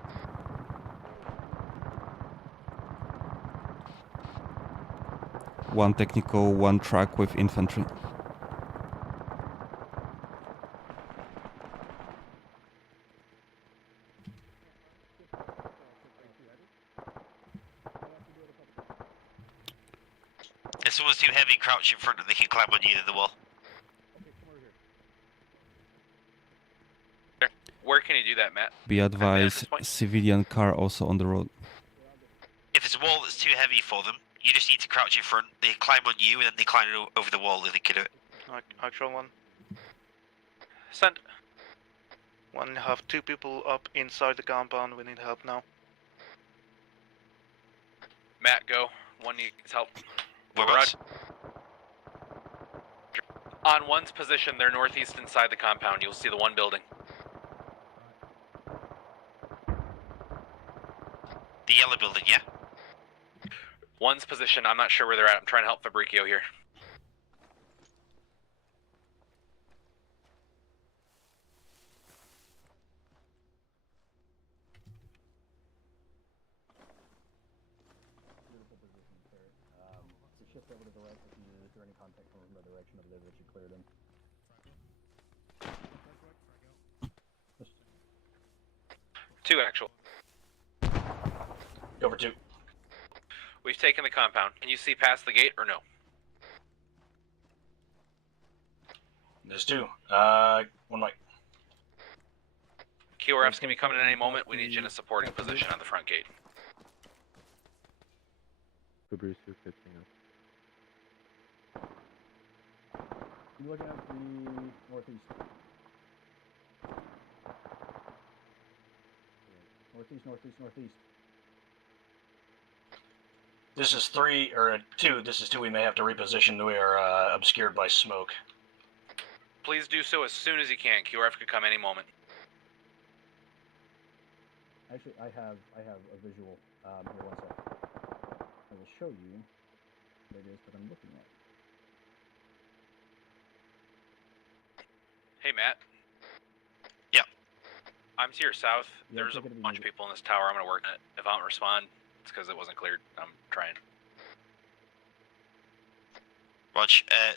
One technical, one truck with infantry. If someone's too heavy, crouch in front and they can climb on either the wall. Where can you do that, Matt? Be advised, civilian car also on the road. If there's a wall that's too heavy for them, you just need to crouch in front, they climb on you, and then they climb over the wall if they can do it. Actual one. Send. One have 2 people up inside the compound. We need help now. Matt, go. One needs help. Whereabouts? On one's position, they're northeast inside the compound. You'll see the one building. The yellow building, yeah? One's position, I'm not sure where they're at. I'm trying to help Fabricio here. Shift over to the right if there any contact coming from the direction of there that you cleared in. Two actual. Over 2. We've taken the compound. Can you see past the gate or no? There's 2. One mic. QRF's gonna be coming in any moment. We need you in a supporting position on the front gate. Fabricio pitching up. You looking at the northeast. Northeast. This is 3 or 2. This is 2. We may have to reposition. We are obscured by smoke. Please do so as soon as you can. QRF could come any moment. Actually, I have a visual. Here, one sec. I will show you what it is that I'm looking at. Hey, Matt. Yeah. I'm to your south. Yeah, There's a bunch of people in this tower. I'm gonna work on it. If I don't respond, it's because it wasn't cleared. I'm trying. Rog,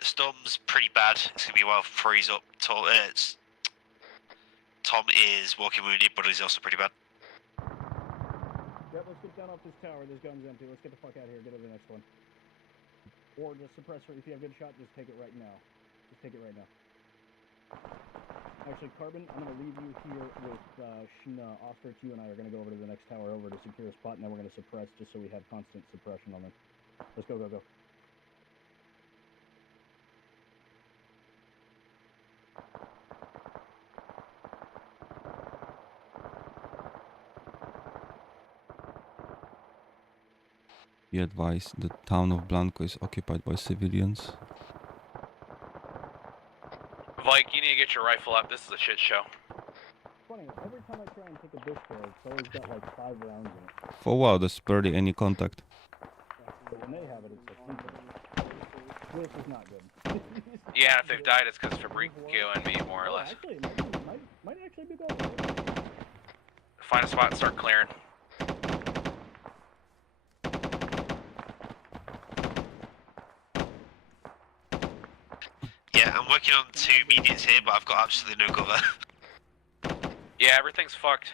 storm's pretty bad. It's gonna be a while before he's up. Tom is walking wounded, but he's also pretty bad. Yep, let's get down off this tower. This gun's empty. Let's get the fuck out of here. Get to the next one. Or the suppressor. If you have good shot, just take it right now. Just take it right now. Actually, Carbon, I'm going to leave you here with Oscar. You and I are going to go over to the next tower over to secure a spot, and then we're going to suppress just so we have constant suppression on them. Let's go. Be advised, the town of Blanco is occupied by civilians. Vike, you need to get your rifle up. This is a shit show. Funny, every time I try and take a bush there, it's always got like 5 rounds in it. For what? There's barely any contact. But when they have it, it's a infinite. This is not good. Yeah, if they've died, it's because Fabricio and me, more or less. Actually, it might actually be going. Find a spot and start clearing. Yeah, I'm working on 2 medians here, but I've got absolutely no cover. Yeah, everything's fucked.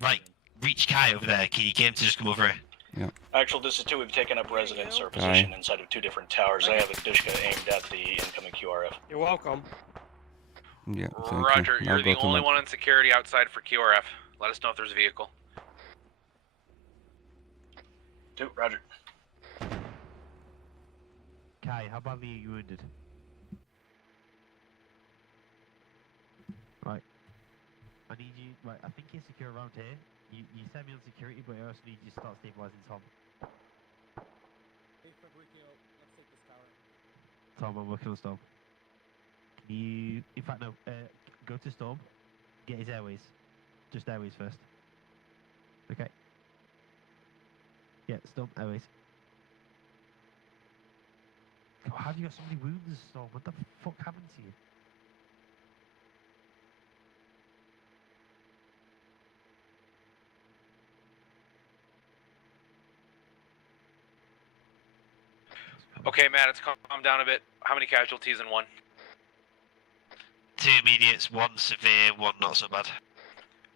Right, reach Kai over there. Can you get him to just come over here? Yeah. Actual, this is 2. We've taken up residence or position inside of 2 different towers. I have a Dishka aimed at the incoming QRF. You're welcome. Yeah, thank Roger, you. Now you're the go to only map. one in security outside for QRF. Let us know if there's a vehicle. 2, Roger. Kai, how badly are you wounded? Right. I need you, right, I think you're secure around here. You send me on security, but I also need you to start stabilizing Tom. Hey, Fabrizio, let's take this tower. Tom, I'm working on Storm. Can you, in fact, no, go to Storm, get his airways. Just airways first. Okay. Yeah, Storm, airways. God, how have you got so many wounds, Storm? What the fuck happened to you? Okay, Matt, it's calm down a bit. How many casualties in 1? 2 immediates, 1 severe, 1 not so bad.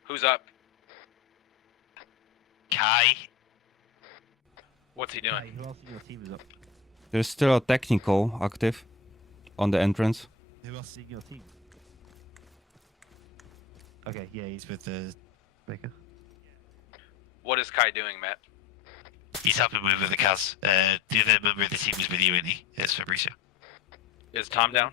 Who's up? Kai. What's he doing? Kai, who else in your team is up? There's still a technical active on the entrance. Who else is in your team? Okay, yeah, he's with the Baker. What is Kai doing, Matt? He's helping with the Kaz. The other member of the team was with you, isn't he? It's Fabrizio. Is Tom down?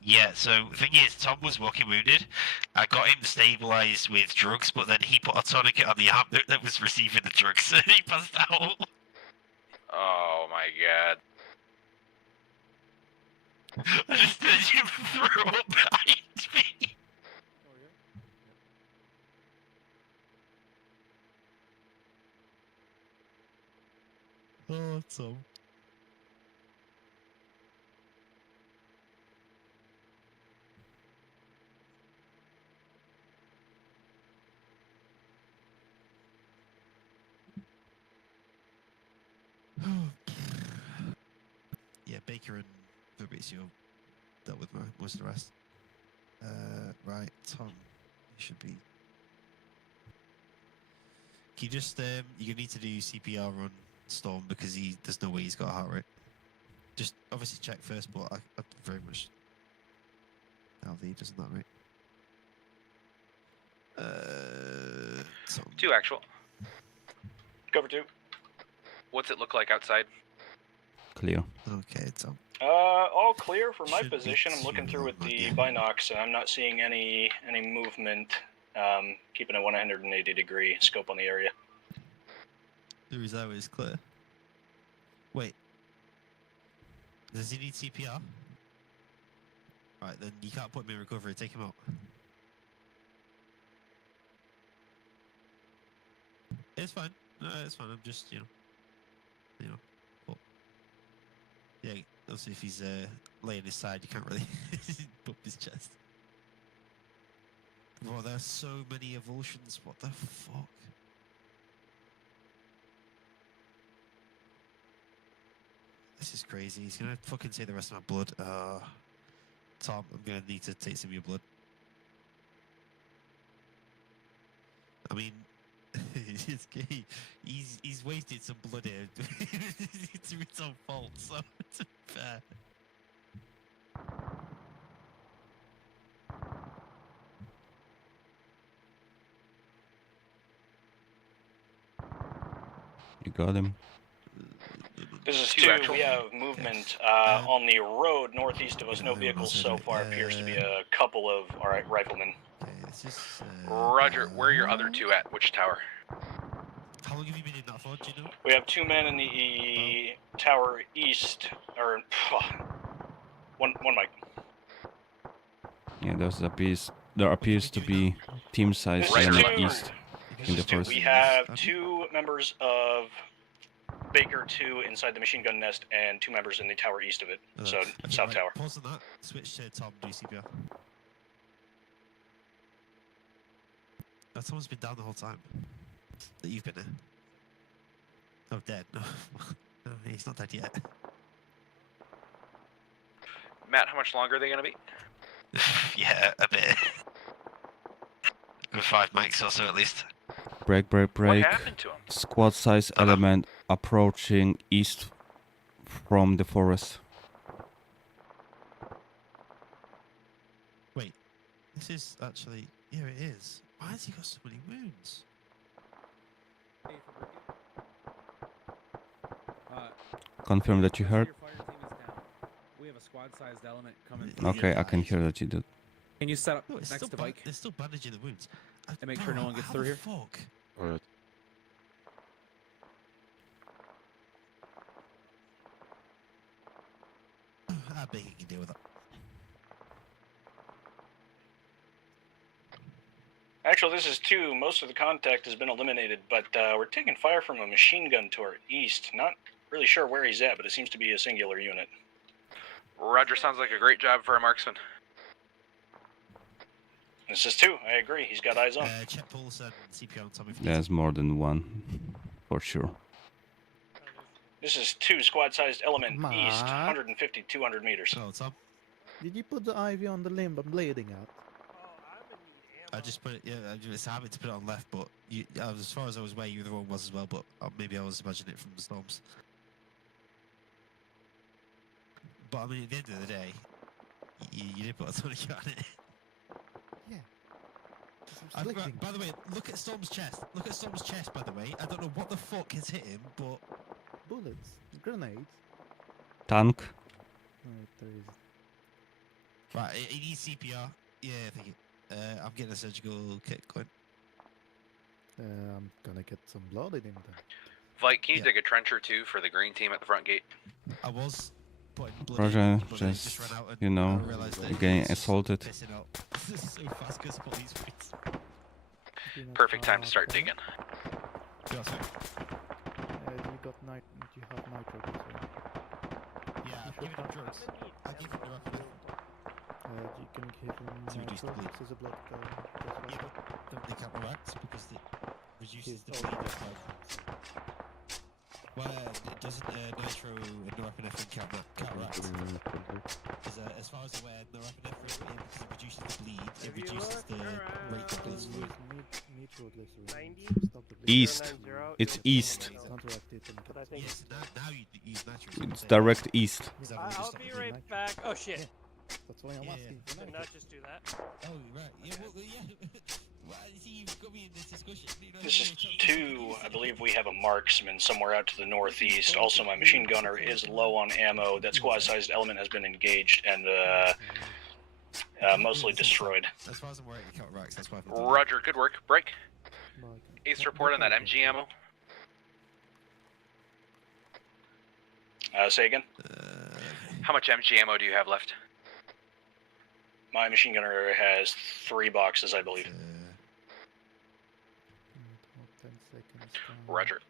Yeah, so the thing is, Tom was walking wounded. I got him stabilized with drugs, but then he put a tourniquet on the arm that was receiving the drugs, and he passed out. Oh my god. I just heard him throw up behind me. Oh, Tom. Yeah, Baker and Fabrizio dealt with most of the rest. Right, Tom, you should be. Can you just you're gonna need to do CPR on Storm because there's no way he's got a heart rate. Just obviously check first, but I very much LV doesn't that right. Tom. 2 actual. Cover 2. What's it look like outside? Clear. Okay, Tom. All clear for my position. I'm looking through with the binocs, and I'm not seeing any movement. Keeping a 180-degree scope on the area. The reserve is clear. Wait. Does he need CPR? Right, then you can't put him in recovery. Take him out. It's fine. No, it's fine. I'm just, you know. But yeah, obviously if he's laying his side, you can't really bump his chest. Bro, there's so many evulsions. What the fuck? This is crazy. He's gonna fucking take the rest of my blood. Tom, I'm gonna need to take some of your blood. I mean, he's wasted some blood here. It's its own fault, so it's fair. You got him. This is 2. We have movement on the road northeast of us. No vehicles so far. Appears to be a couple of riflemen. Okay, this is. Roger, where are your other 2 at? Which tower? How long have you been in that for? Do you know? We have 2 men in the tower east, or one mic. Yeah, there appears to be team size This is 2. east in the first. We have 2 members of Baker 2 inside the machine gun nest, and 2 members in the tower east of it. So Okay, south right, tower. Pause on that. Switch to Tom. Do CPR. Tom's been down the whole time. That you've been there. Oh, dead. No, no, he's not dead yet. Matt, how much longer are they going to be? Yeah, a bit. Good 5 mics or so at least. Break. What happened to him? Squad size element approaching east from the forest. Wait, this is actually... Yeah, it is. Why has he got so many wounds? Confirm that you heard. Your fire team is down. We have a squad-sized element coming. Okay, I can hear that you did. Can you set up No, it's next to Vike They're still bandaging the wounds. and make sure no one gets through here? Fuck. Alright. I bet he can deal with that. Actually, this is 2. Most of the contact has been eliminated, but we're taking fire from a machine gun to our east. Not really sure where he's at, but it seems to be a singular unit. Roger, sounds like a great job for a marksman. This is 2. I agree. He's got eyes on. Check pulse and CPR on Tommy. There's more than one, for sure. This is 2 squad-sized element Ma. east, 150, 200 meters. Oh, Tom. Did you put the IV on the limb? I'm bleeding out. I just put it, yeah, it's a habit to put it on left, but as far as I was aware, the wrong was as well, but maybe I was imagining it from the storms. But I mean, at the end of the day, you did put a tourniquet on it. Yeah. By the way, look at Storm's chest. Look at Storm's chest, by the way. I don't know what the fuck has hit him, but... Bullets. Grenades. Tank. Right, there is. Right, he needs CPR. Yeah, thank you. I'm getting a surgical kit going. I'm gonna get some blood in him then. Vike, can you dig a trench or 2 for the green team at the front gate? I was putting blood Roger, in, but I just, ran out and you know, I realised that you're getting it was assaulted. pissing out so fast because of all these wounds. Perfect time to start digging. Yeah, sorry. You got night. You have nitro. Yeah, I've given him drugs. I've given him drugs. You can give him nitro. This is a blood. Yeah, but they can't react because it reduces the bleed of blood. Well, doesn't nitro and norepinephrine counteract? Because as far as I'm aware, norepinephrine, because it reduces the bleed, it reduces the rate of blood flow. East. It's east. Yes, now you use nitro. It's direct east. I'll be right back. Oh shit. That's why I'm asking. Did not just do that. Oh, right. Yeah, well, yeah. Well, see, you've got me in this discussion. This is 2. I believe we have a marksman somewhere out to the northeast. Also, my machine gunner is low on ammo. That squad-sized element has been engaged and mostly destroyed. As far as I'm aware, you can't react. That's why Roger, good work. Break. East report on that MG ammo. Say again? How much MG ammo do you have left? My machine gunner has 3 boxes, I believe. 10 seconds. Roger.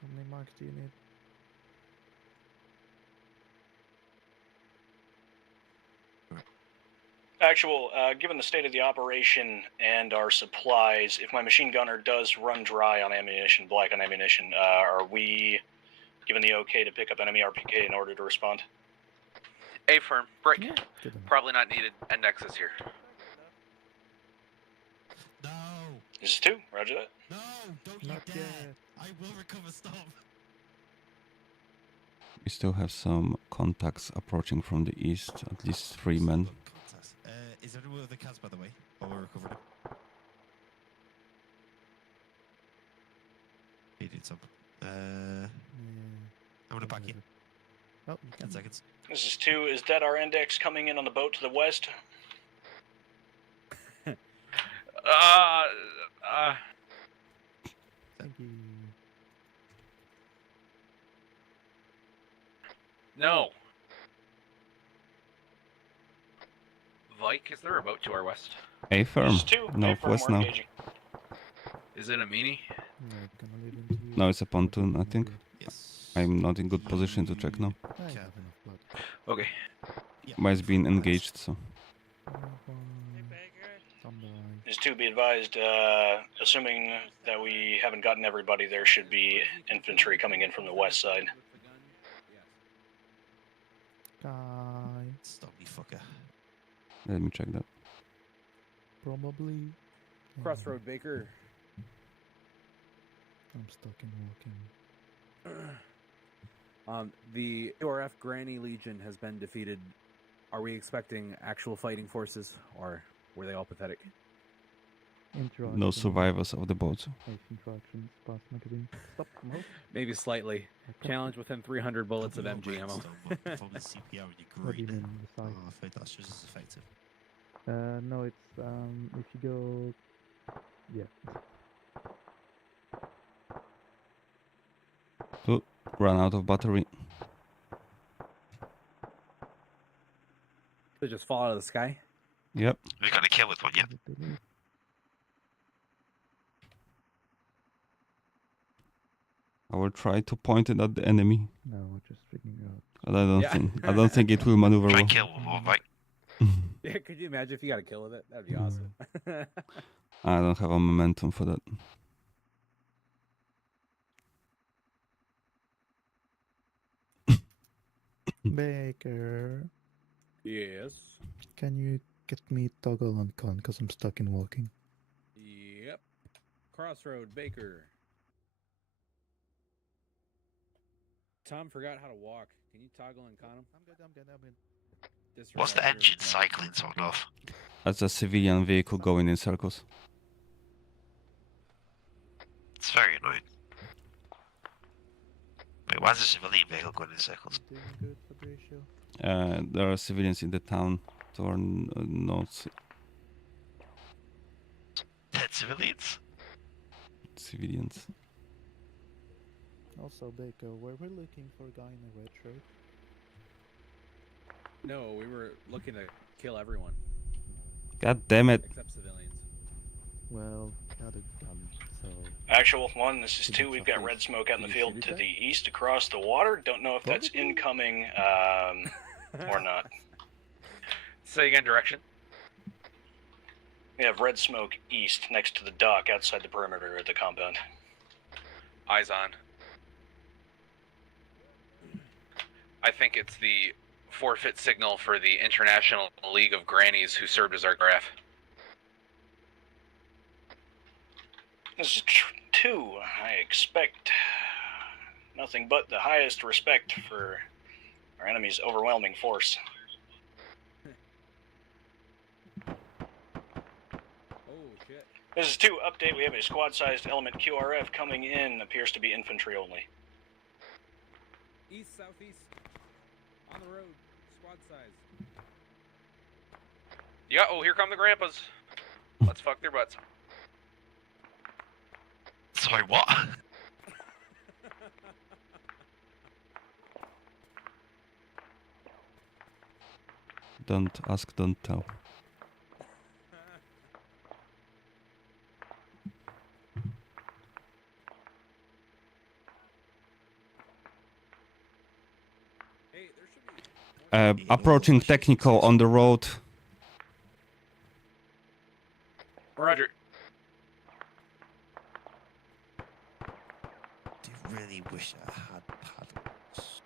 How many marks do you need? Actual, given the state of the operation and our supplies, if my machine gunner does run dry on ammunition, black on ammunition, are we given the okay to pick up enemy RPK in order to respond? A firm. Break. Probably not needed. Index is here. No. This is 2. Roger that. No, don't you dare. I will recover Storm. We still have some contacts approaching from the east, at least 3 men. Is there any other cats, by the way? While we're recovering? He did some. I'm gonna back you. Oh, you 10 seconds. This is 2. Is that our index coming in on the boat to the west? Thank you. No. Vike, is there a boat to our west? A firm. Northwest now. Is it a mini? No, it's a pontoon, I think. I'm not in good position to check now. Okay. But it's been engaged, so. Is 2, be advised, assuming that we haven't gotten everybody, there should be infantry coming in from the west side. Stop, you fucker. Let me check that. Probably. Crossroad Baker. I'm stuck in walking. The URF Granny Legion has been defeated. Are we expecting actual fighting forces, or were they all pathetic? No survivors of the boat. Interactions, past magazine. Stop, no. Maybe slightly. Challenge within 300 bullets of MG ammo. Performance CPR and you're What do you green. mean, the side? Oh, I think that's just as effective. No, it's if you go, yeah. Oh, run out of battery. They just fall out of the sky. Yep. We got a kill with one, yep. I will try to point it at the enemy. No, just figuring out. But I don't think it will maneuver Try well. kill with one, mate. Yeah, could you imagine if you got a kill with it? That'd be awesome. I don't have a momentum for that. Baker, Yes. can you get me toggle on con? Because I'm stuck in walking. Yep. Crossroad Baker. Tom forgot how to walk. Can you toggle and con him? I'm good. What's the engine cycling sort of? That's a civilian vehicle going in circles. It's very annoying. Wait, why is a civilian vehicle going in circles? Doing good, Fabricio. There are civilians in the town to our north. Dead civilians? Civilians. Also, Baker, were we looking for a guy in a red shirt? No, we were looking to kill everyone. God damn it. Except civilians. Well, got a gun, so... Actual 1, this is 2. We've got red smoke out in the field to the east across the water. Don't know if that's incoming or not. Say again, direction. We have red smoke east next to the dock outside the perimeter of the compound. Eyes on. I think it's the forfeit signal for the International League of Grannies who served as our graph. This is 2. I expect nothing but the highest respect for our enemy's overwhelming force. Oh, shit. This is 2. Update. We have a squad-sized element QRF coming in. Appears to be infantry only. East, southeast. On the road. Squad size. Yeah, oh, here come the grandpas. Let's fuck their butts. Sorry, what? Don't ask, don't tell. Approaching technical on the road. Roger. Do really wish I had paddles.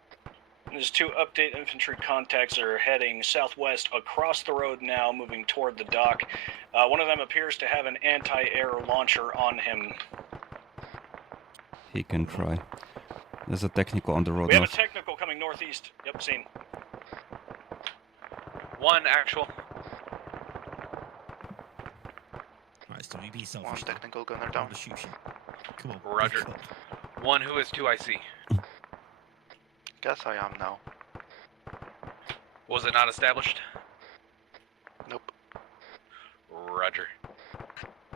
There's 2 update. Infantry contacts are heading southwest across the road now, moving toward the dock. One of them appears to have an anti-air launcher on him. He can try. There's a technical on the road We have a north. technical coming northeast. Yep, seen. 1 actual. Right, so you be selfish. One technical gunner down. Shoot shit. Come on. Roger. 1 who is 2 IC. Guess I am now. Was it not established? Nope. Roger.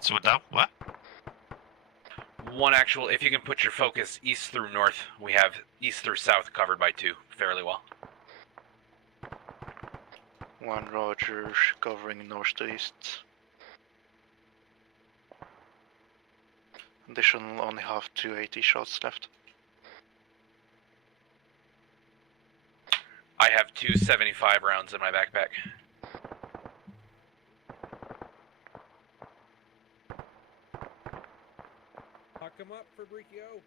So we're down? What? 1 actual. If you can put your focus east through north, we have east through south covered by 2 fairly well. 1 Roger, covering north to east. Additional only have 280 shots left. I have 275 rounds in my backpack. Huck him up, Fabricio.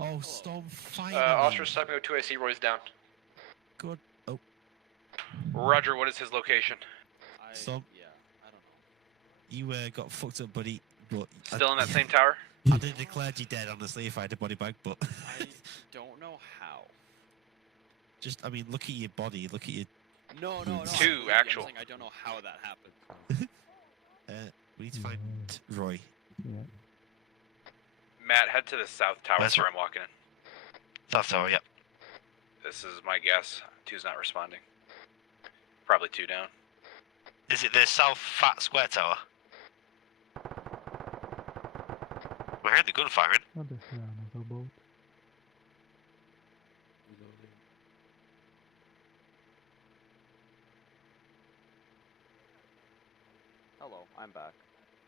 Oh, Storm, finally. Ostrich stepping with 2AC, Roy's down. Good. Oh. Roger, what is his location? Storm. Yeah, I don't know. You got fucked up, buddy. But Still in that same tower? I'd have declared you dead, honestly, if I had a body bag, but... I don't know how. Just, I mean, look at your body, look at your... No. Two, actual. I don't know how that happened. We need to find Roy. Yeah. Matt, head to the south tower. Where's That's where I'm walking in. South tower, yep. This is my guess. 2's not responding. Probably 2 down. Is it the South Fat Square Tower? We're hearing the gun firing. Oh, there's another boat. Hello, I'm back.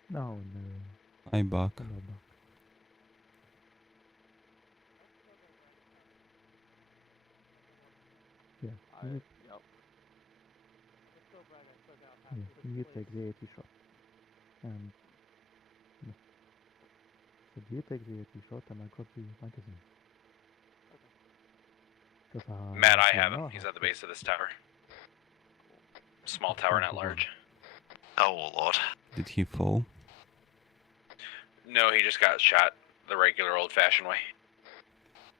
No. I'm back. Hello, back. Yeah, you take the 80 shot. And no. So you take the 80 shot and I got the magazine. Matt, I have him. He's at the base of this tower. Small tower, not large. Oh, Lord. Did he fall? No, he just got shot the regular old-fashioned way.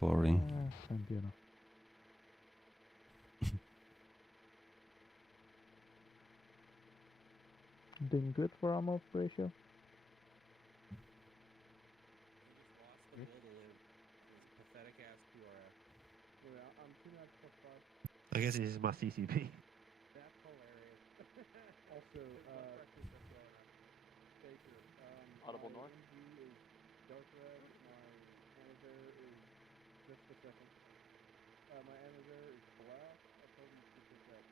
Boring. Plenty enough. Doing good for ammo ratio? I guess this is my CCP. That's hilarious. Also, Baker, Audible North? MG is dark red, my Amazer is just a second. My Amazer is black. I told him to pick up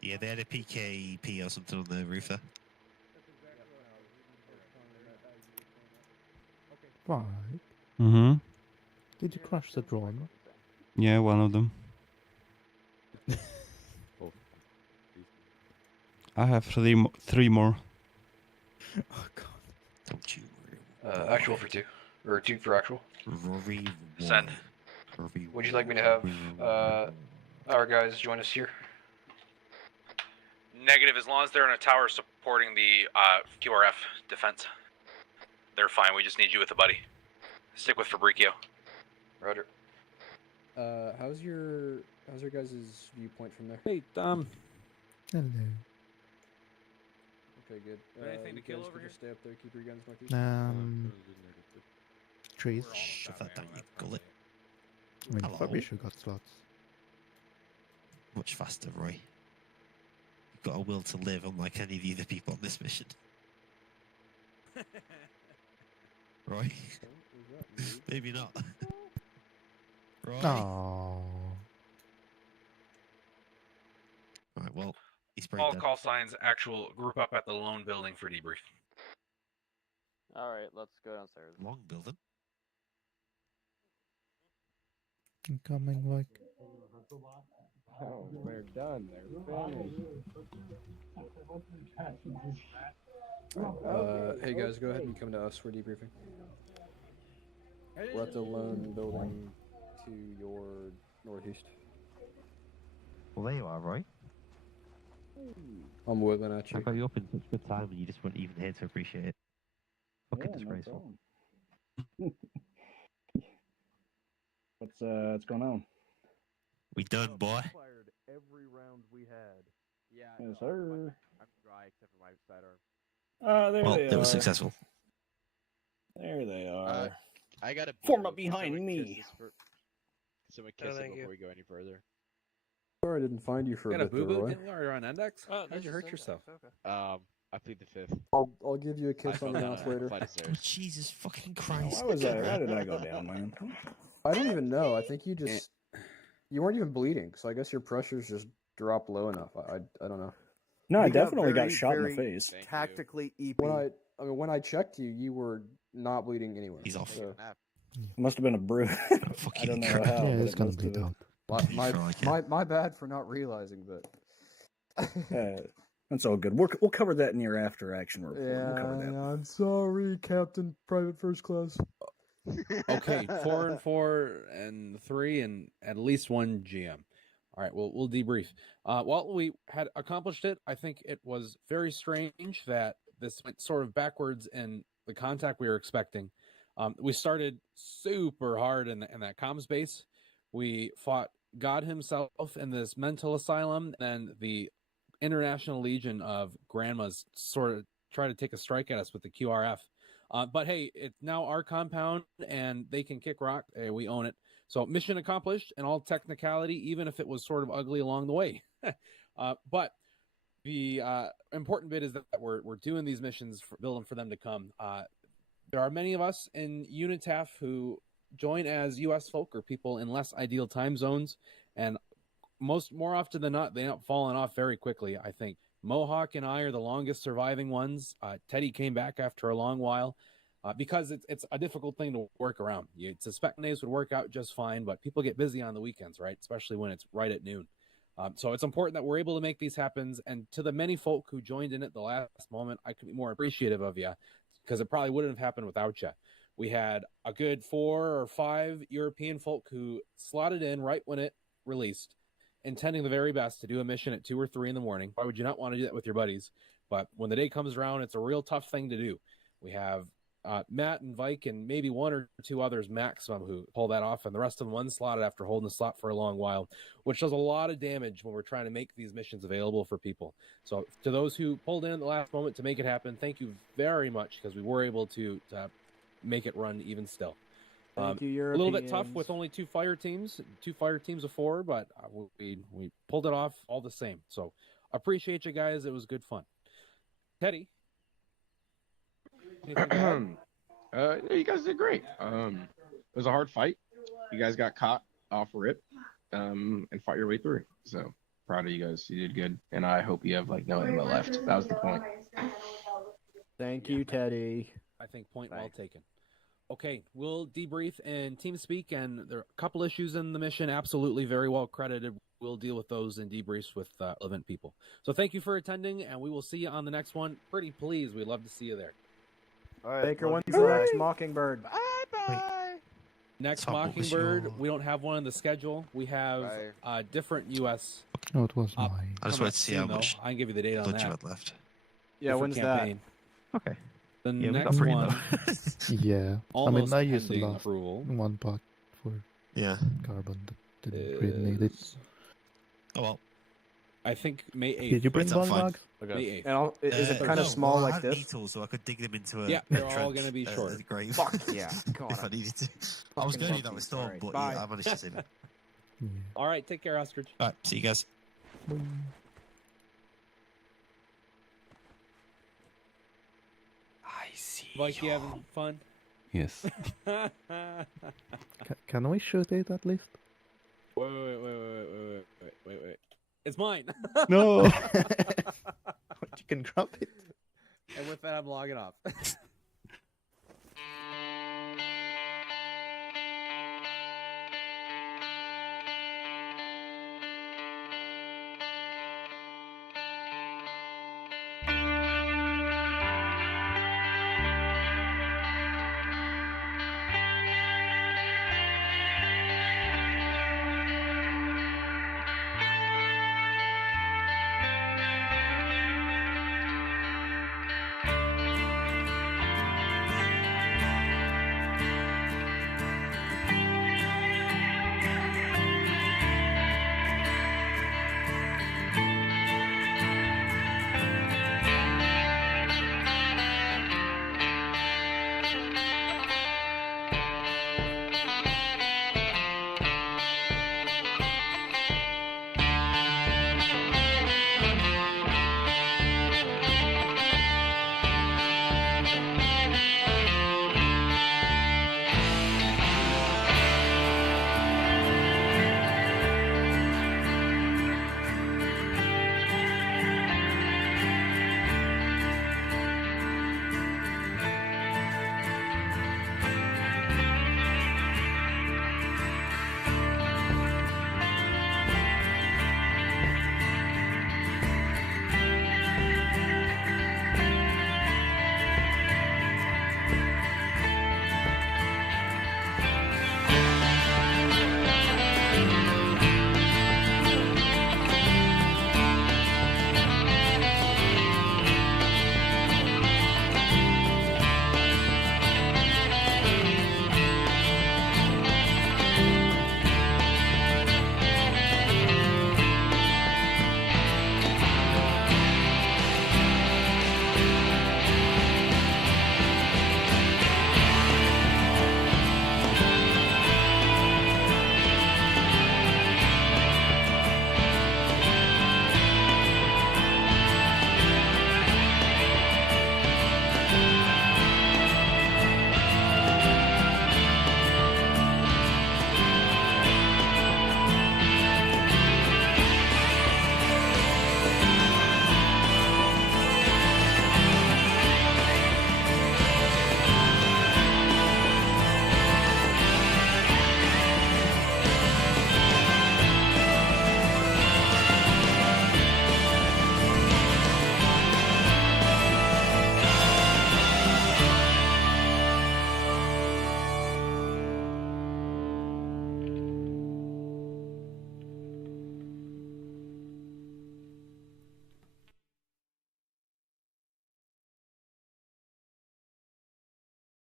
Yeah, they had a PKP or something on the roof there. That's exactly what I was telling him that as you were saying that. Okay. Right. Mm-hmm. Did you crash the drone? Yeah, one of them. I have three more. Oh god. Don't you Actual for 2. Or 2 for actual. Rory. Send. Would you like me to have our guys join us here? Negative, as long as they're in a tower supporting the QRF defense. They're fine, we just need you with a buddy. Stick with Fabricio. Roger. How's your guys' viewpoint from there? Hey, Hello. Okay, good. Anything to you kill guys over can here? just stay up there, keep your guns northeast. Trees. Shove that down your gullet. I mean, Hello. Fabricio got slots. Much faster, Roy. You've got a will to live, unlike any of the other people on this mission. Roy? Maybe not. Roy? Oh. Alright, well, he's All break call signs, actual group up at the lone building for debrief. Alright, let's go downstairs. Long building. Coming like. Oh, they're done. They're finished. Hey guys, go ahead and come to us. We're debriefing. We're at the lone building to your northeast. Well, there you are, Roy. I'm whipping at I you. got you up in such good time and you just weren't even here to appreciate it. Fucking disgraceful. What's going on? We done, boy. Fired every round we had. Yeah. Yes, sir. I'm dry except for my sidearm. There Well, they it was are. successful. There they are. I got a Form up behind me. Someone No, kiss it thank before you. we go any further. Sorry I didn't find you for Got a a bit there, boo-boo Roy. or an index? Oh, How'd you hurt yourself? I plead the 5th. I'll give you a kiss on the mouth later. Flight of Oh, stairs. Jesus fucking Christ. How did I go down, man? I don't even know. I think you weren't even bleeding, so I guess your pressures just dropped low enough. I don't know. No, I We got definitely got very, shot in the very face. Tactically EP. When I checked you, you were not bleeding anywhere. He's off. So. Must have been a bruise. I don't know how. Yeah, but it's it gonna must bleed have. out. My bad for not realizing, but That's all good. We'll cover that in your after action report. yeah, We'll cover that. I'm sorry, Captain Private First Class. Okay, 4 and 4 and 3 and at least 1 GM. All right, we'll debrief. Well, we had accomplished it. I think it was very strange that this went sort of backwards in the contact we were expecting. We started super hard in that comms base. We fought God himself in this mental asylum, and the International Legion of Grandmas sort of tried to take a strike at us with the QRF. But hey, it's now our compound, and they can kick rock. Hey, we own it. So mission accomplished in all technicality, even if it was sort of ugly along the way. But the important bit is that we're doing these missions, building for them to come. There are many of us in UNITAF who join as U.S. folk or people in less ideal time zones, and more often than not, they end up falling off very quickly. I think Mohawk and I are the longest surviving ones. Teddy came back after a long while because it's a difficult thing to work around. You'd suspect days would work out just fine, but people get busy on the weekends, right? Especially when it's right at noon. So it's important that we're able to make these happen. And to the many folk who joined in at the last moment, I could be more appreciative of you because it probably wouldn't have happened without you. We had a good 4 or 5 European folk who slotted in right when it released, intending the very best to do a mission at 2 or 3 in the morning. Why would you not want to do that with your buddies? But when the day comes around, it's a real tough thing to do. We have Matt and Vike and maybe 1 or 2 others maximum who pull that off, and the rest of them unslotted after holding the slot for a long while, which does a lot of damage when we're trying to make these missions available for people. So to those who pulled in at the last moment to make it happen, thank you very much, because we were able to make it run even still. Thank you, a little bit tough Europeans. with only 2 fire teams of 4, but we pulled it off all the same. So appreciate you guys. It was good fun. Teddy, anything to add? You guys did great. It was a hard fight. You guys got caught off rip, and fought your way through. So proud of you guys. You did good, and I hope you have no ammo left. That was the point. Thank you, Teddy. I think point well taken. Okay, we'll debrief in TeamSpeak, and there are a couple issues in the mission, absolutely very well credited. We'll deal with those in debriefs with relevant people. So thank you for attending, and we will see you on the next one. Pretty please, we'd love to see you there. All right, Baker, when's the next Mockingbird? Next Tom, what was Mockingbird, your- we don't have one in the schedule. We have a different U.S. No, it was mine. I just wanted to see how much I can give you the date on blood you that. had left. Yeah, Different when's campaign. Okay. The Yeah, we got next three one, Yeah. almost I used the pending last approval, one part for Yeah. carbon that didn't really need it. is, Oh well. I think May 8th. Did you bring It's ball fine. dogs? May 8th. And is it kind of small I like have this? needles, so I could dig them into a Yeah, they're a all trench, gonna be short. grave. Fuck yeah. God, if I needed to. I was fucking going to do love that with these. Storm, Alright, but bye. yeah, I managed to save it. Yeah. All right, take care, Ostrich. All right, see you guys. I see. Like you having fun? Yes. Can we shoot it at least? Wait. It's mine. No. You can grab it. And with that, I'm logging off.